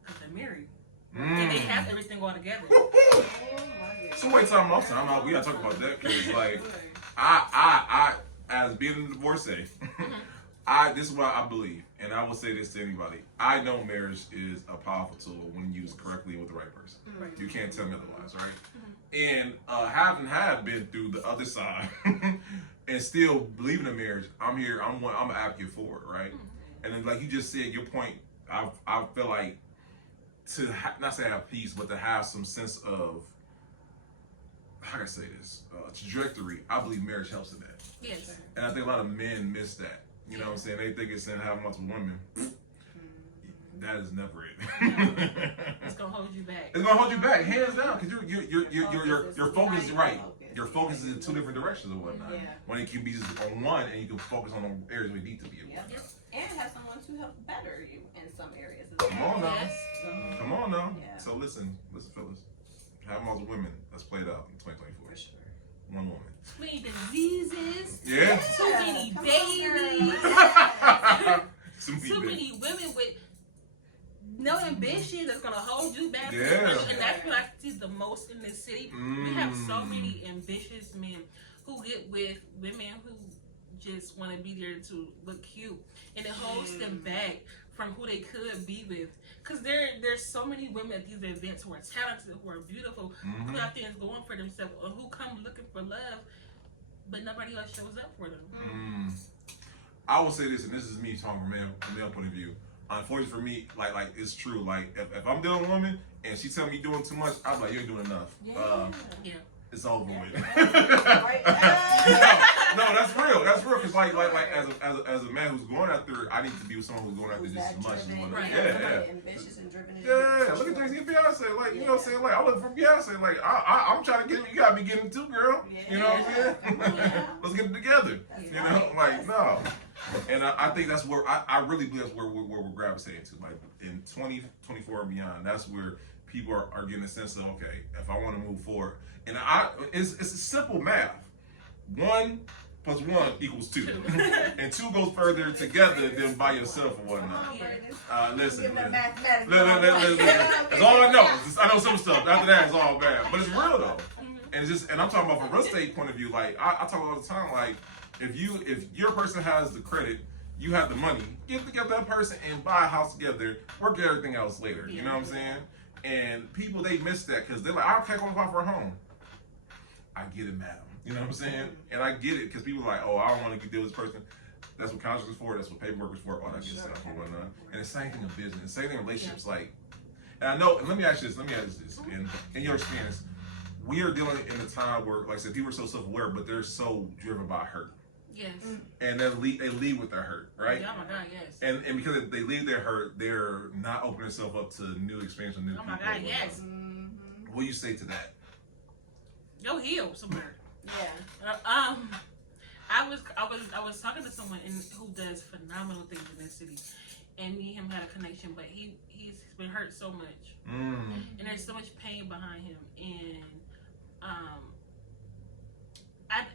because they're married. And they have everything all together. So wait, time out. We gotta talk about that because, like, I, as being a divorcee, this is what I believe, and I will say this to anybody. I know marriage is a powerful tool when used correctly with the right person. You can't tell me otherwise, right? And having been through the other side and still believing in marriage, I'm an advocate for it, right? And then, like you just said, your point, I feel like to not say have peace, but to have some sense of, how can I say this, trajectory. I believe marriage helps in that. Yes. And I think a lot of men miss that. You know what I'm saying? They think it's saying having multiple women. That is never it. It's gonna hold you back. It's gonna hold you back, hands down, because your focus is right. Your focus is in 2 different directions or whatnot. When it can be just on one, and you can focus on the areas where you need to be. And have someone to help better you in some areas. Come on now. Yes. Come on now. Yeah. So listen, fellas. Have multiple women. Let's play it out in 2024. For sure. One woman. Too many diseases. Yeah. Too many Come on, babies. girl. Too many women with no ambition that's gonna hold you back. Yeah. And that's what I see the most in this city. We have so many ambitious men who get with women who just want to be there to look cute, and it holds them back from who they could be with. Because there's so many women at these events who are talented, who are beautiful, who have things going for themselves, or who come looking for love, but nobody else shows up for them. I will say this, and this is me talking from a male point of view. Unfortunately for me, like it's true. Like if I'm dealing with a woman and she tell me doing too much, I'm like, you ain't doing enough. Yeah. It's over with. Right. No, that's real. That's real. Cause like as a man who's going out there, I need to be with someone who's going out there just as much as one. Right. Yeah. Ambitious and driven. Yeah. Look at Jay-Z and Beyonce. Like you know what I'm saying. Like I look for Beyonce. Like I'm trying to get. You gotta be getting too, girl. You know what I'm saying? Let's get it together. You know, like no. And I think that's where I really believe that's where we're gravitating to. Like in 2024 and beyond, that's where people are getting a sense of, okay, if I want to move forward. And it's a simple math. 1 + 1 = 2. And 2 goes further together than by yourself or whatnot. Listen. That's all I know. I know some stuff. After that, it's all bad. But it's real though. And I'm talking about from a real estate point of view. Like I talk all the time. Like if your person has the credit, you have the money, get together that person and buy a house together. Work everything else later. You know what I'm saying? And people, they miss that because they're like, I can't qualify for a home. I get it, madam. You know what I'm saying? And I get it because people are like, oh, I don't want to deal with this person. That's what contracts is for. That's what paperwork is for. All that good stuff and whatnot. And the same thing in business. The same thing in relationships. Like, and I know. And let me ask you this. In your experience, we are dealing in a time where, like I said, people are so self-aware, but they're so driven by hurt. Yes. And they lead with their hurt, right? Oh my God, yes. And because they leave their hurt, they're not opening themselves up to new experience with new people. Oh my God, yes. What do you say to that? Go heal somewhere. Yeah. I was talking to someone who does phenomenal things in this city, and me and him had a connection, but he's been hurt so much, and there's so much pain behind him, and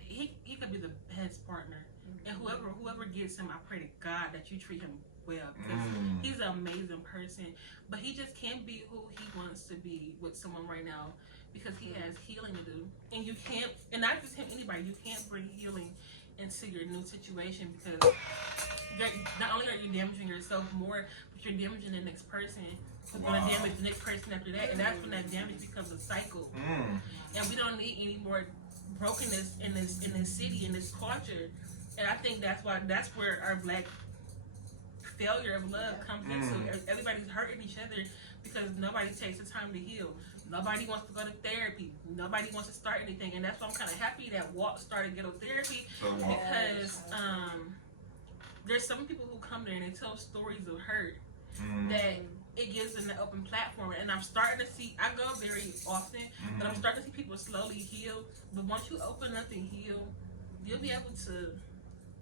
he could be the best partner, and whoever gets him, I pray to God that you treat him well, because he's an amazing person, but he just can't be who he wants to be with someone right now, because he has healing to do, and you can't, and not just him, anybody, you can't bring healing into your new situation, because not only are you damaging yourself more, but you're damaging the next person, who's going to damage the next person after that, and that's when that damage becomes a cycle. And we don't need any more brokenness in this city, in this culture, and I think that's where our Black failure of love comes into. Everybody's hurting each other because nobody takes the time to heal. Nobody wants to go to therapy. Nobody wants to start anything, and that's why I'm kind of happy that Walt started ghetto therapy, because there's some people who come there and they tell stories of hurt that it gives them an open platform, and I'm starting to see. I go very often, but I'm starting to see people slowly heal. But once you open up and heal, you'll be able to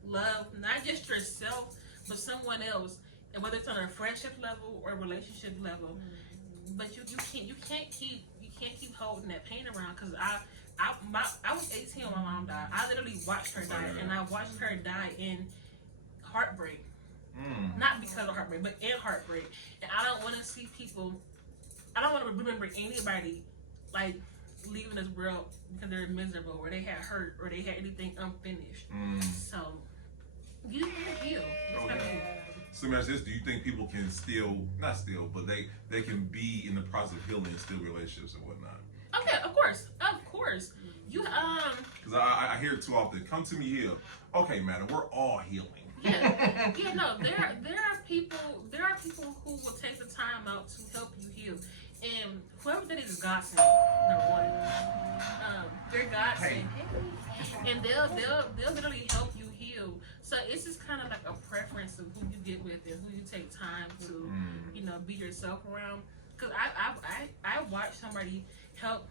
love not just yourself, but someone else, and whether it's on a friendship level or a relationship level. But you can't keep holding that pain around, because I was 18 when my mom died. I literally watched her die, and I watched her die in heartbreak. Not because of heartbreak, but in heartbreak. And I don't want to see people. I don't want to remember anybody like leaving this world because they're miserable, or they had hurt, or they had anything unfinished. So you need to heal. So let me ask this: do you think people can but they can be in the process of healing and still relationships and whatnot? Okay, of course. You because I hear it too often. Come to me, heal. Okay, madam, we're all healing. Yeah, no. There are people who will take the time out to help you heal, and whoever that is godsend. Number one, they're godsend, and they'll literally help you heal. So it's just kind of like a preference of who you get with and who you take time to, be yourself around. Because I watched somebody help.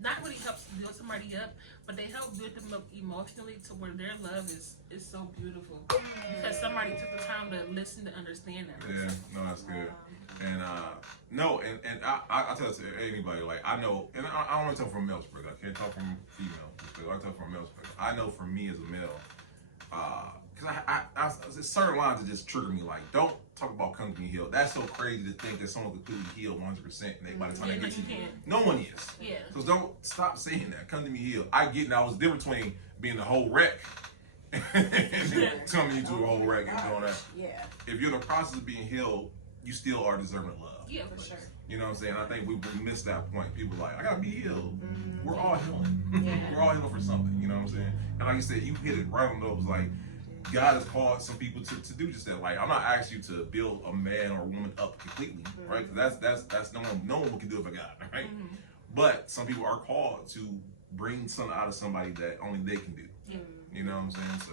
Not really helps build somebody up, but they help build them up emotionally to where their love is so beautiful, because somebody took the time to listen to understand that. Yeah, no, that's good. And I tell it to anybody, like, I know, and I don't want to talk from a male perspective. I can't talk from female perspective. I talk from a male perspective. I know for me as a male, because there's certain lines that just trigger me, like, don't talk about come to me healed. That's so crazy to think that someone completely healed 100%, and they by the time they get to you, no one is. Yeah. So don't stop saying that. Come to me healed. I get now. It's different between being a whole wreck and coming into a whole wreck and doing that. Yeah. If you're in the process of being healed, you still are deserving of love. Yeah, for sure. You know what I'm saying? I think we missed that point. People are like, I gotta be healed. We're all healing. We're all healing for something. You know what I'm saying? And like you said, you hit it right on those. Like, God has called some people to do just that. Like, I'm not asking you to build a man or a woman up completely, right? Because that's no one can do it but God, right? But some people are called to bring something out of somebody that only they can do. You know what I'm saying? So,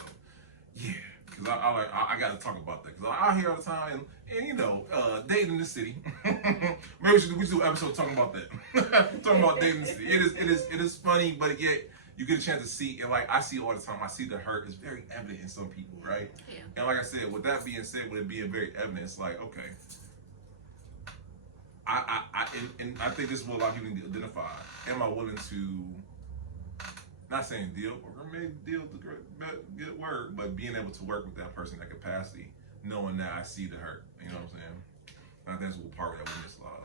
yeah. Because I got to talk about that. Because I hear all the time, and dating in the city. Maybe we should do an episode talking about that. Talking about dating in the city. It is funny, but yet you get a chance to see, and like I see all the time, I see the hurt is very evident in some people, right? Yeah. And like I said, with that being said, with it being very evident, it's like, okay, and I think this is what a lot of people need to identify. Am I willing to, not saying deal, or maybe deal is a good word, but being able to work with that person in that capacity, knowing that I see the hurt, you know what I'm saying? And I think that's what part that we miss a lot of.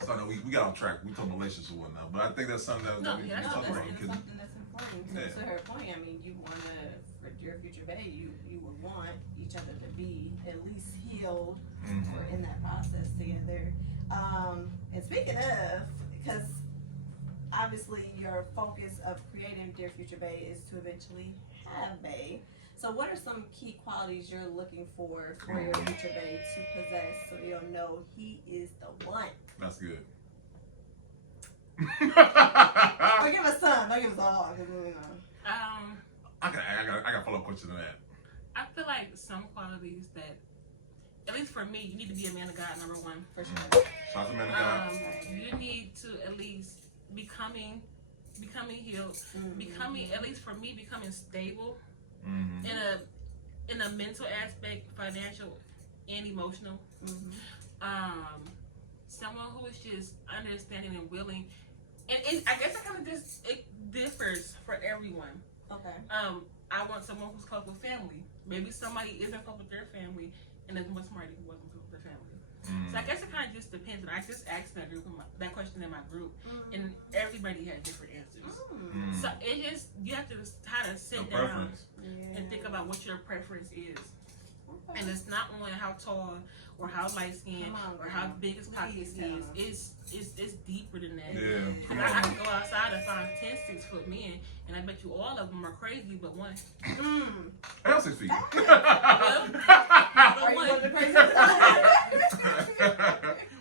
So I know we got off track. We talking relationships and whatnot, but I think that's something that we talk about. That's something that's important. To her point, I mean, you want to, for your future babe, you would want each other to be at least healed or in that process together. And speaking of, because obviously your focus of creating Dear Future Bae is to eventually have bae. So what are some key qualities you're looking for your future babe to possess so you'll know he is the one? That's good. Or give us some. Don't give us all. I got a follow-up question to that. I feel like some qualities that, at least for me, you need to be a man of God, number one. For sure. Shout out to man of God. You need to at least becoming healed, at least for me, becoming stable in a mental aspect, financial and emotional. Someone who is just understanding and willing, and I guess it differs for everyone. Okay. I want someone who's close with family. Maybe somebody isn't close with their family, and there's somebody who wasn't close with their family. So I guess it kind of just depends. And I just asked that question in my group, and everybody had different answers. So it just, you have to kind of sit down and think about what your preference is. Okay. And it's not only how tall or how light skinned or how big his pockets is. It's deeper than that. Yeah. I can go outside and find 10 6-foot men, and I bet you all of them are crazy, but one. I have 6 feet. Are you one of the crazy?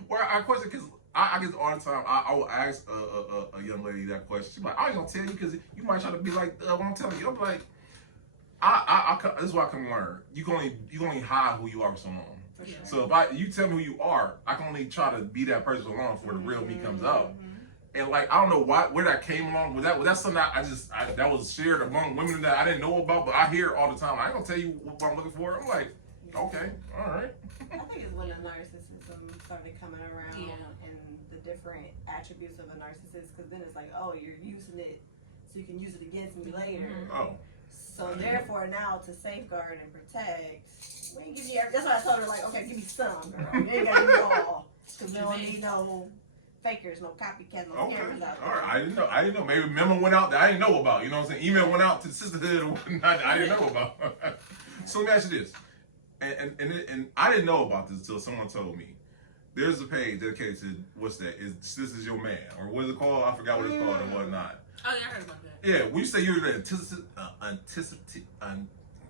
Well, I question because I get all the time. I will ask a young lady that question. She's like, I ain't gonna tell you because you might try to be like what I'm telling you. I'm like, this is what I can learn. You can only hide who you are for so long. Sure. So if you tell me who you are, I can only try to be that person for long before the real me comes out. And like, I don't know where that came along. Was that something that was shared among women that I didn't know about, but I hear it all the time. I ain't gonna tell you what I'm looking for. I'm like, okay, all right. I think it's when the narcissism started coming around and the different attributes of a narcissist, because then it's like, oh, you're using it so you can use it against me later. Oh. So therefore now to safeguard and protect, we ain't give you that's why I told her, like, okay, give me some, girl. You ain't gotta give me all. Because we don't need no fakers, no copycats, no scammers out there. All right, I didn't know. Maybe a memo went out that I didn't know about. You know what I'm saying? Email went out to the sisterhood or whatnot that I didn't know about. So let me ask you this. And I didn't know about this until someone told me. There's a page dedicated to, what's that? This is your man. Or what is it called? I forgot what it's called and whatnot. Oh, yeah, I heard about that. Yeah, when you say you're the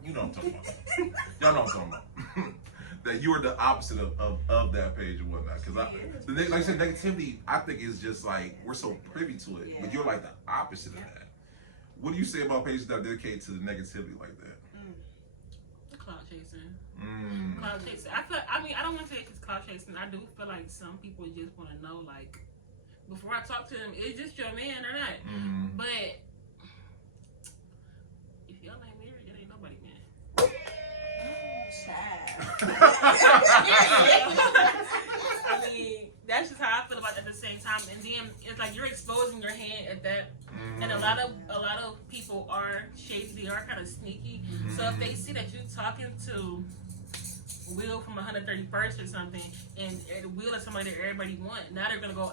you know what I'm talking about. Y'all know what I'm talking about. That you are the opposite of that page and whatnot. Because like I said, negativity, I think is just like, we're so privy to it. But you're like the opposite of that. What do you say about pages that are dedicated to the negativity like that? Cloud chasing. Cloud chasing. I don't want to say it's cloud chasing. I do feel like some people just want to know, like, before I talk to them, is this your man or not? But if y'all ain't married, it ain't nobody man. I mean, that's just how I feel about it at the same time. And then it's like you're exposing your hand at that. And a lot of people are shady. They are kind of sneaky. So if they see that you're talking to Will from 131st or something, and Will is somebody that everybody wants, now they're gonna go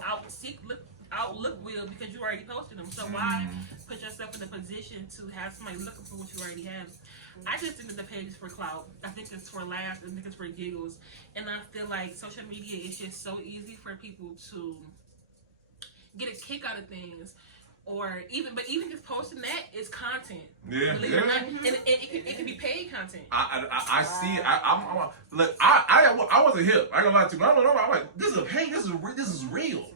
outlook Will because you already posted them. So why put yourself in a position to have somebody looking for what you already have? I just think that the page is for clout. I think it's for laughs. I think it's for giggles. And I feel like social media is just so easy for people to get a kick out of things. Or even just posting that is content. Yeah. And it can be paid content. I see it. Look, I wasn't hip. I ain't gonna lie to you. I'm like, this is a pain. This is real.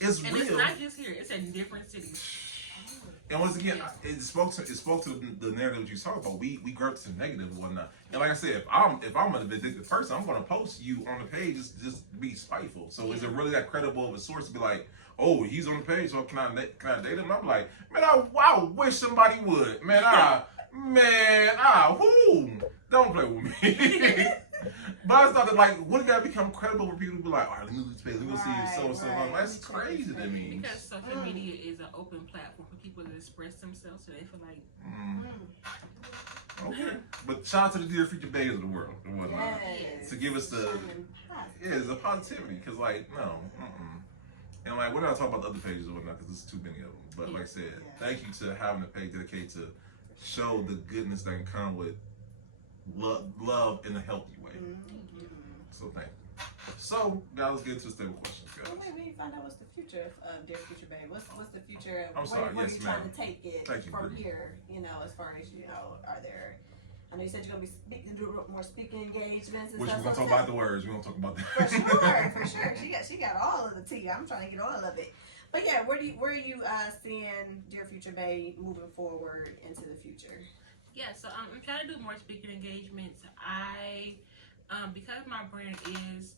It's and real. It's not just here. It's in different cities. And once again, it spoke to the narrative you talk about. We grew up to negative and whatnot. And like I said, if I'm an addicted person, I'm gonna post you on the page just be spiteful. So is it really that credible of a source to be like, oh, he's on the page, so can I date him? I'm like, man, I wish somebody would. Man, don't play with me. But I thought that, like, what gotta become credible for people to be like, all right, let me lose space, let me see if so. That's crazy to me. Because social media is an open platform for people to express themselves, so they feel like. Okay, but shout out to the dear future babes of the world and whatnot to give us the positivity, because like no. And like, we're not talking about the other pages or whatnot because there's too many of them. But like I said, thank you to having a page dedicated to show the goodness that can come with love in a healthy way. So thank you. So, guys, let's get into stable questions, guys. Well, wait, we didn't find out what's the future of Dear Future Babe. What's the future of I'm sorry, where yes, you ma'am. trying to take it Thank you, from Brittany. here? You know, as far as, are there I know you said you're gonna be do more speaking engagements and Which stuff. we're gonna talk about the words. We're gonna talk about that. For sure. She got all of the tea. I'm trying to get all of it. But yeah, where are you seeing Dear Future Bae moving forward into the future? Yeah, so I'm trying to do more speaking engagements. I because my brand is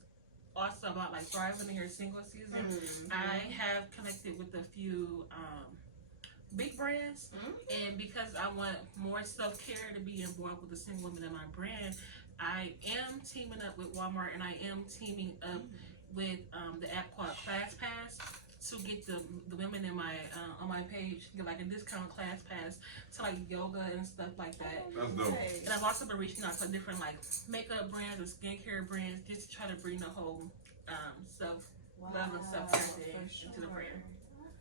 also about like thriving in your single season. I have connected with a few big brands, and because I want more self-care to be involved with the single women in my brand, I am teaming up with Walmart, and I am teaming up with the app called ClassPass to get the women in my on my page get like a discount ClassPass to like yoga and stuff like that. That's dope. And I've also been reaching out to different like makeup brands and skincare brands just to try to bring the whole self-love and self-care into the brand.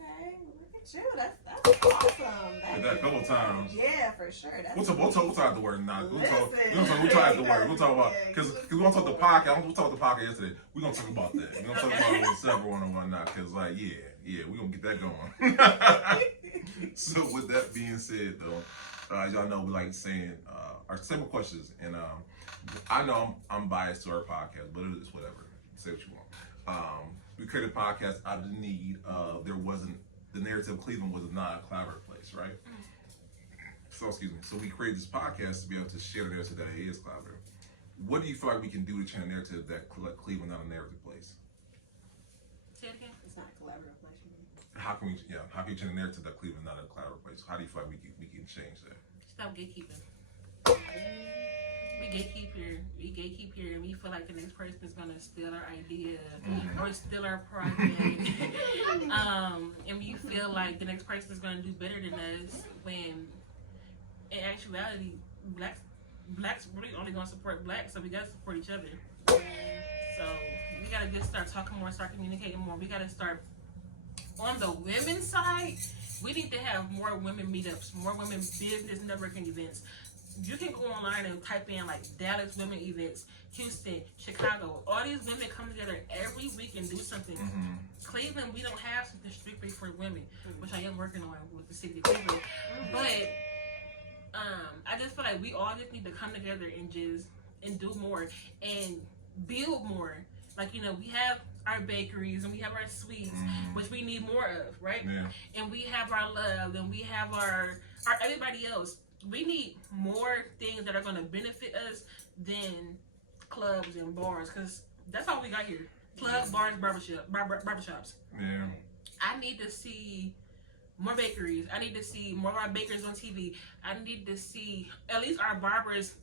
Okay, look at you. That's awesome. Did that a couple times. Yeah, for sure. We'll talk the word now. We'll talk the word. We'll talk about because we want to talk the podcast. We talked the podcast yesterday. We're gonna talk about that. We're gonna talk about it with several and whatnot. Because like we're gonna get that going. So with that being said, though, y'all know we like saying our simple questions, and I know I'm biased to our podcast, but it is whatever. Say what you want. We created a podcast out of the need of the narrative of Cleveland was not a collaborative place, right? So excuse me. So we created this podcast to be able to share the narrative that it is collaborative. What do you feel like we can do to change the narrative that Cleveland not a narrative place? Say it again. It's not a collaborative place. How can you change the narrative that Cleveland not a collaborative place? How do you feel like we can change that? Stop gatekeeping. We gatekeep here, and we feel like the next person is gonna steal our idea or steal our project. And we feel like the next person is gonna do better than us, when in actuality, blacks really only gonna support blacks, so we gotta support each other. So we gotta just start talking more, start communicating more. We gotta start on the women's side. We need to have more women meetups, more women business networking events. You can go online and type in like Dallas women events, Houston, Chicago. All these women come together every week and do something. Cleveland, we don't have something strictly for women, which I am working on with the city of Cleveland. But I just feel like we all just need to come together and do more and build more. Like, you know, we have our bakeries and we have our sweets, which we need more of, right? Yeah. And we have our love and we have our everybody else. We need more things that are going to benefit us than clubs and bars, because that's all we got here. Clubs, bars, barbershops. Yeah. I need to see more bakeries. I need to see more of our bakers on TV. I need to see at least our barbers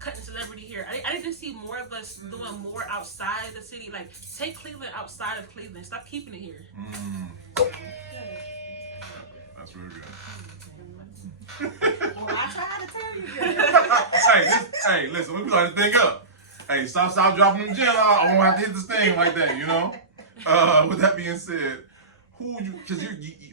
cutting celebrity here. I need to see more of us doing more outside of the city. Like, take Cleveland outside of Cleveland. Stop keeping it here. That's really good. Well, I tried to tell you. Hey, listen, we like to think up. Hey, stop dropping them gems. I won't have to hit this thing like that, you know. With that being said, who would you? Because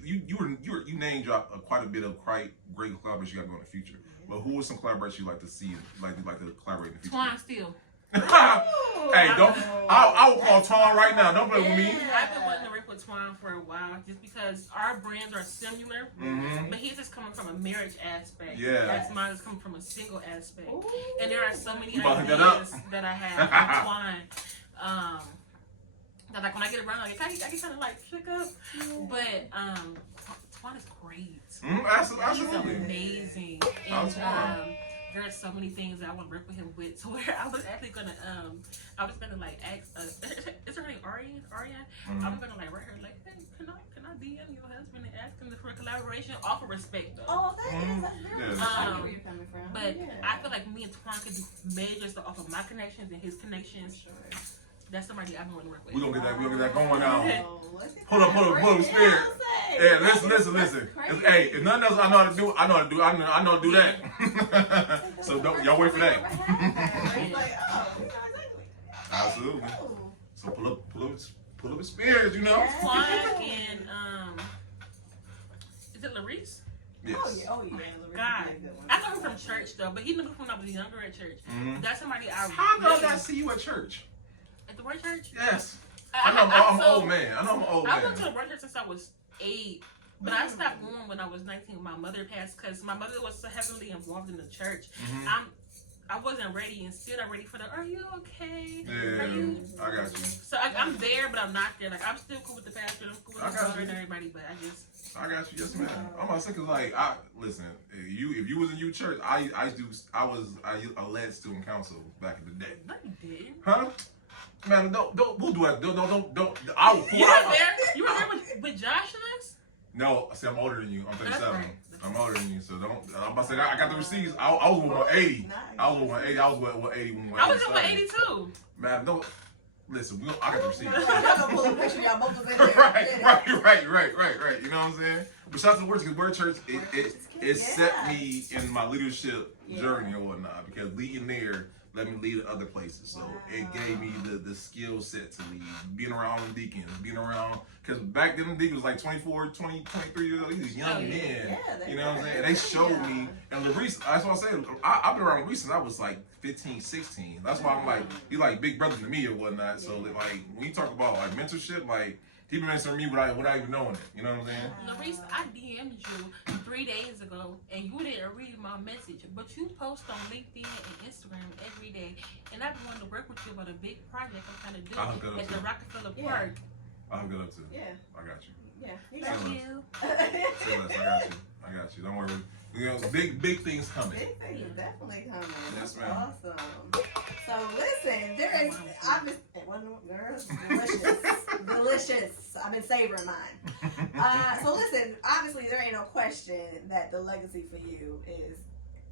you name drop quite a bit of great collaborations you got going in the future. But who are some collaborations you like to see, like to collaborate in the future? Twine Steele. Hey, don't. I will call Twine right now. Don't play with me. I've been wanting to work with Twine for a while, just because our brands are similar, but he's just coming from a marriage aspect. Yeah. That's mine is coming from a single aspect. And there are so many You about to ideas that I have with Twine. That like when I get around, like I get kind of like shook up, but Twine is great. Absolutely. He's amazing. And there are so many things that I want to work with him with. So where I was actually gonna, I was gonna like ask, is her name Ariane? I was gonna like write her like, hey, can I DM your husband and ask him for a collaboration? Off of respect though. Oh, thank you. I get where you're coming from. But I feel like me and Twine could do major stuff off of my connections and his connections. Sure. That's somebody I want to work with. We're gonna get that going now. Hold Hold up, spirit. Yeah, listen. Hey, if nothing else I know how to do, I know how to do that. So don't y'all wait for that. Absolutely. So pull up his spirits, you know. Twine and is it Larice? Yes. Oh yeah. God, I know him from church though, but he knew me when I was younger at church. That's somebody I. How did I see you at church? At the word church? Yes. I know I'm an old man. I went to the word church since I was 8, but I stopped going when I was 19 when my mother passed, because my mother was so heavily involved in the church. I wasn't ready and still not ready for the, are you okay? Yeah, Are you? I got you. So I'm there, but I'm not there. Like, I'm still cool with the pastor, I'm cool with the daughter and everybody, but I got you. Yes, ma'am. I'm gonna say, cause like, listen. If you was in youth church, I led student council back in the day. No, you didn't. Huh? Man, we'll do that. Don't. I will. You were there with Josh and us? No, see, I'm older than you. I'm 37. Right. I'm older than you, so don't. I'm about to say that. I got the receipts. I was with 180. Nice. I was with 180. I was with 80 when I was in 182. Man, don't. Listen, I got the receipts. Y'all gonna pull a picture of y'all both of them. right. You know what I'm saying? But shout out to the Word Church, because Word Church, it set me in my leadership journey or whatnot, because leading there let me lead at other places. So it gave me the skill set to lead, being around the deacons, being around, because back then the deacons was like 24, 20, 23 years old. These was young men. You know what I'm saying? And they showed me, and the reason, that's what I said, I've been around Reese since I was like 15, 16. That's why I'm like, he's like big brother to me or whatnot. So like, when you talk about like mentorship, like, he been mentoring me without even knowing it. You know what I'm saying? Larice, I DM'd you 3 days ago, and you didn't read my message, but you post on LinkedIn and Instagram every day, and I've been wanting to work with you about a big project I'm trying to do at the Rockefeller Park. I'll hook it up too. Yeah. I got you. Yeah. Love you. I got you. Don't worry. You know, big things coming. Big things definitely coming. Yes, That's ma'am. awesome. So listen, there is. I've been. Girls, delicious. I've been savoring mine. So listen, obviously there ain't no question that the legacy for you is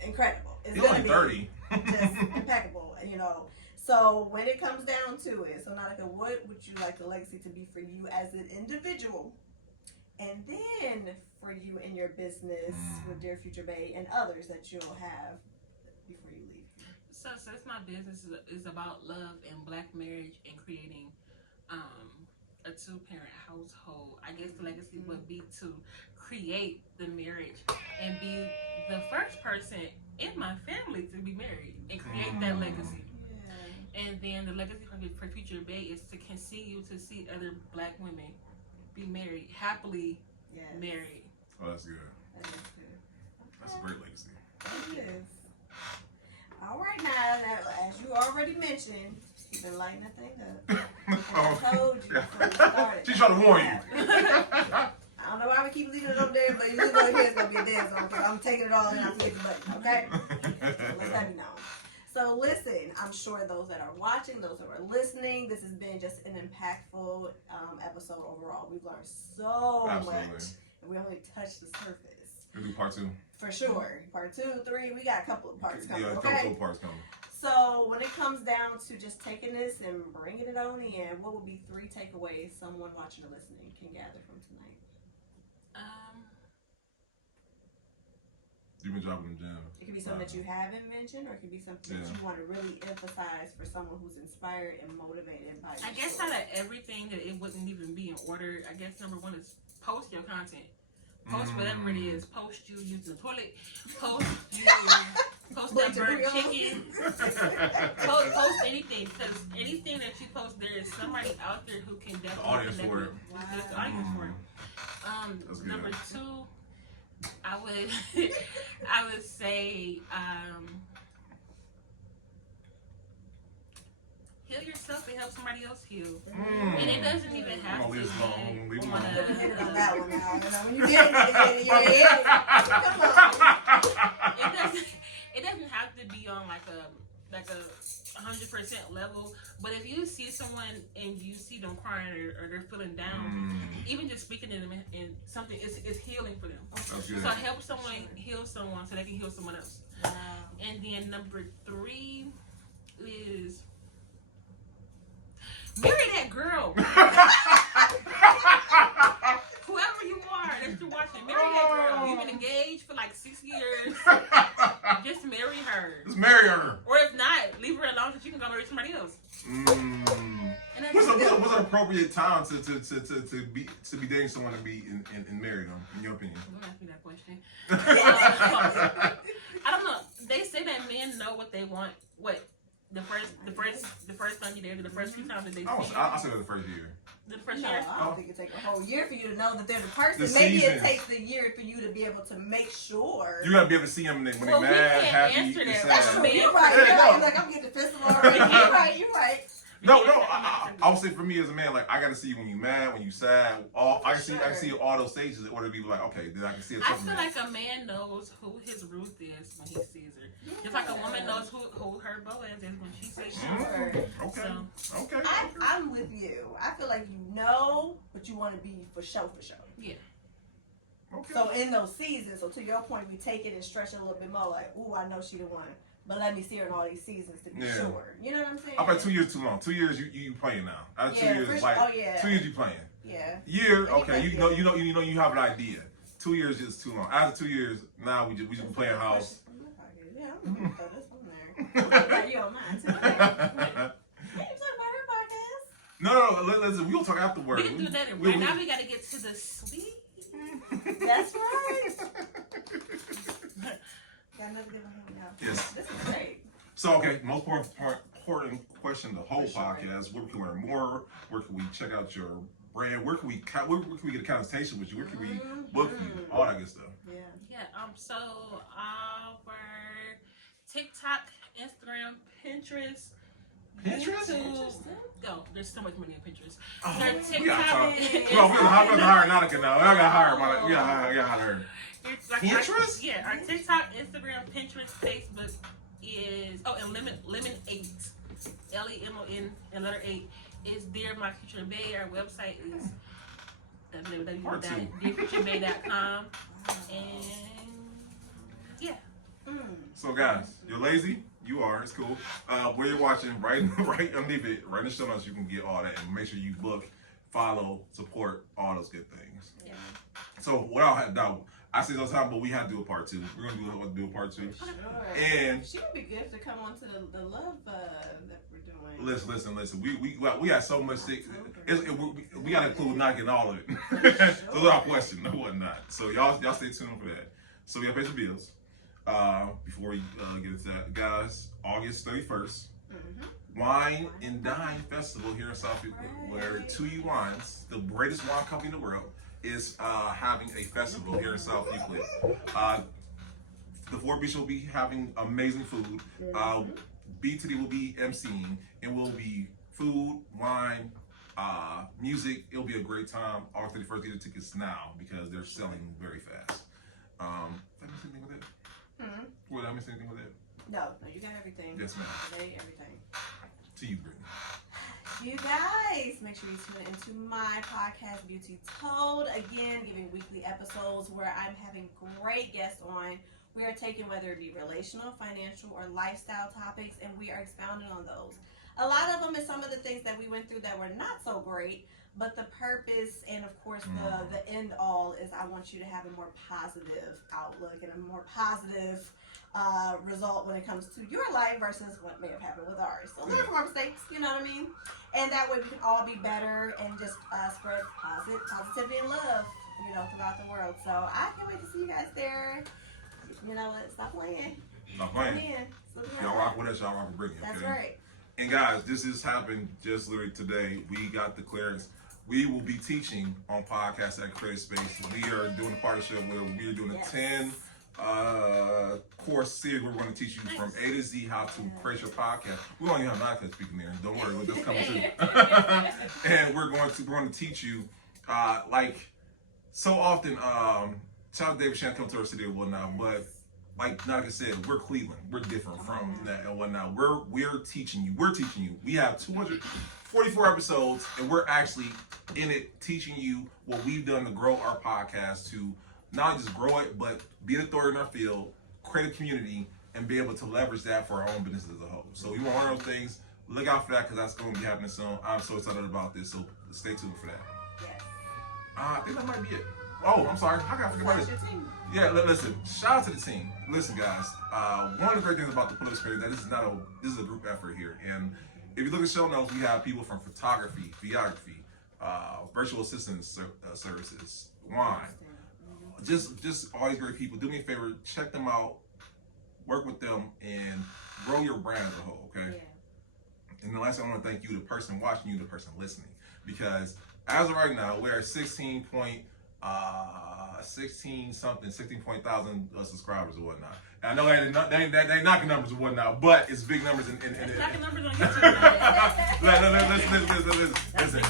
incredible. It's You're gonna only 30. be just impeccable. You know. So when it comes down to it, so Nautica, what would you like the legacy to be for you as an individual? And then for you in your business with Dear Future Bay and others that you'll have before you leave. So it's my business is about love and black marriage and creating a 2-parent household. I guess the legacy would be to create the marriage and be the first person in my family to be married and create that legacy. Yeah. And then the legacy for Future Bay is to continue to see other black women be married, happily married. Oh, that's good. That is good. That's a great legacy. It is. All right, now, as you already mentioned, you've been lighting that thing up. I told you before we started. She's trying to warn you. I don't know why we keep leaving it on there, but you know here's going to be a dead zone because I'm taking it all and I'm taking the button, okay? Let that be known. So listen, I'm sure those that are watching, those that are listening, this has been just an impactful episode overall. We've learned so much. And we only touched the surface. We'll do part 2. For sure. Part 2, 3, we got a couple of parts coming, Yeah, a okay? couple of parts coming. So when it comes down to just taking this and bringing it on in, what would be 3 takeaways someone watching or listening can gather from tonight? You've been dropping them gems. It could be something that you haven't mentioned, or it could be something that you want to really emphasize for someone who's inspired and motivated by I guess out of everything that it wouldn't even be in order, I guess number 1 is post your content. Post whatever it is. Post you using the toilet. Post that burnt chicken. Post anything, because anything that you post, there is somebody out there who can definitely connect with. There's the audience for it. Number 2, I would say heal yourself and help somebody else heal. And it doesn't even have to be on that one now. When you get it, come on. It doesn't have to be on like a 100% level, but if you see someone and you see them crying or they're feeling down, even just speaking to them and something is healing for them. So help someone heal someone so they can heal someone else. Wow. And then number 3 is marry that girl. Whoever you are that you're watching, marry that girl. You've been engaged for like 6 years. Just marry her. Just marry her. Or if not, leave her alone so she can go marry somebody else. What's an appropriate time to be dating someone and be and marry them, in your opinion? Don't ask me that question. I don't know. They say that men know what they want, what the first 90 days, or the first few times that they I see said the first year. the first No, year. I don't think it takes a whole year for you to know that they're the person. The Maybe seasons. it takes a year for you to be able to make sure. You gotta be able to see them when Well, they're we mad, can't happy, answer and that. sad. That's true. You're right. Yeah, You're right. no. Like, I'm getting the fistful already. You're right. You're right. No, I would say for me as a man, like I gotta see you when you mad, when you sad. I can see all those stages in order to be like, okay, then I can see it. I feel like a man knows who his Ruth is when he sees her. Just like a woman knows who her Boaz is when she sees her. Okay. So, Okay. I'm with you. I feel like you know, but you want to be for show. yeah. Okay. So in those seasons, so to your point, we take it and stretch it a little bit more. Like, ooh, I know she the one, but let me see her in all these seasons to be sure. You know what I'm saying? I bet 2 years too long. 2 years you playing now. Out of 2 years, for like oh yeah, 2 years you playing. yeah. Year, Like, okay, you know you have an idea. 2 years is too long. After 2 years, now we just be playing house. Yeah, I'm gonna throw this on there. You on mine too. Okay. You talking about her podcast? No, listen, we'll talk afterwards. We can do that. Right now we got to get to the sweet. That's right. Got another good one now. Yes. This is great. So, okay, most important question the whole podcast: where can we learn more? Where can we check out your brand? Where can we get a consultation with you? Where can we book you? All that good stuff. Yeah. Yeah. So our TikTok, Instagram, Pinterest. Pinterest? YouTube. No, there's so much money on Pinterest. Oh, Their we gotta talk. TikTok. Well, we're gonna hire Nautica now. We gotta hire. We gotta hire her. Pinterest? Yeah, our TikTok, Instagram, Pinterest, Facebook is and Lemon 8, LEMON and letter 8 is Dear My Future Bay. Our website is www.dearfuturebay.com and yeah. So guys, you're lazy. You are. It's cool. Where you're watching, right underneath it, right in the show notes, you can get all that and make sure you book, follow, support, all those good things. Yeah. So what I'll have done, I say those time, but we have to do a part 2. We're gonna do a part 2. Sure. And She would be good to come on to the love that we're doing. listen. We got so much sick. We got to include knocking all of it. So without question, no whatnot. So y'all stay tuned for that. So we got to pay some bills. Before we get into that, guys, August 31st, Wine and Dine Festival here in South Euclid, where 2U Wines, the greatest wine company in the world, is having a festival here in South Euclid. The 4 Beach will be having amazing food. BTD will be emceeing, and will be food, wine, music. It'll be a great time. August 31st, get the tickets now because they're selling very fast. Did I miss anything with that? Did I miss anything with that? No, you got everything. Yes, ma'am. Everything. To you, Brittany. You guys, make sure you tune into my podcast, Beauty Told. Again, giving weekly episodes where I'm having great guests on. We are taking whether it be relational, financial, or lifestyle topics, and we are expounding on those. A lot of them is some of the things that we went through that were not so great, but the purpose and, of course, the end all is I want you to have a more positive outlook and a more positive result when it comes to your life versus what may have happened with ours. So learn from our mistakes, you know what I mean? And that way we can all be better and just spread positivity and love, throughout the world. So I can't wait to see you guys there. You know what? Stop playing. Stop playing. Y'all rock with us, y'all rock with Brittany. That's okay? right. And guys, this has happened just literally today. We got the clearance. We will be teaching on podcasts at Creative Space. We are doing a partnership where we are doing a 10 course series where we're going to teach you from A to Z how to create your podcast. We don't even have Nautica speaking there. Don't worry, we'll just come too. And we're going to teach you like so often. Shout out to David Shannon come to our city and whatnot, but like Nautica said, we're Cleveland. We're different from that and whatnot. We're teaching you. We have 244 episodes, and we're actually in it teaching you what we've done to grow our podcast to not just grow it, but be an authority in our field, create a community, and be able to leverage that for our own business as a whole. So you want to learn those things, look out for that because that's going to be happening soon. I'm so excited about this, so stay tuned for that. Yes. I think that might be it. Oh, I'm sorry. I got to forget about it. Yeah, listen. Shout out to the team. Listen, guys. One of the great things about the political experience is that this is a group effort here. And if you look at the show notes, we have people from photography, videography, virtual assistance services, wine. Just all these great people. Do me a favor, check them out, work with them, and grow your brand as a whole. Okay. And the last thing I want to thank you, the person watching you, the person listening, because as of right now, we're at 16,000 subscribers or whatnot. And I know they ain't knocking numbers or whatnot, but it's big numbers. It's knocking numbers on YouTube. Listen.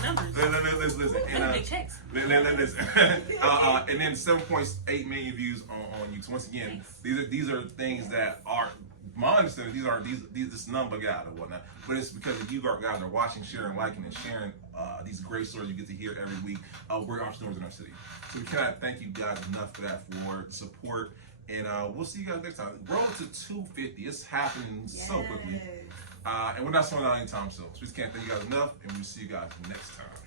Big checks. Listen. And then 7.8 million views on YouTube. Once again, these are things that are my understanding. These this number guy or whatnot, but it's because you guys are watching, sharing, liking, and sharing these great stories you get to hear every week. We're entrepreneurs in our city, so we cannot thank you guys enough for that, for the support. And we'll see you guys next time. Roll to 250. It's happening so quickly. And we're not slowing down anytime soon. So we just can't thank you guys enough. And we'll see you guys next time.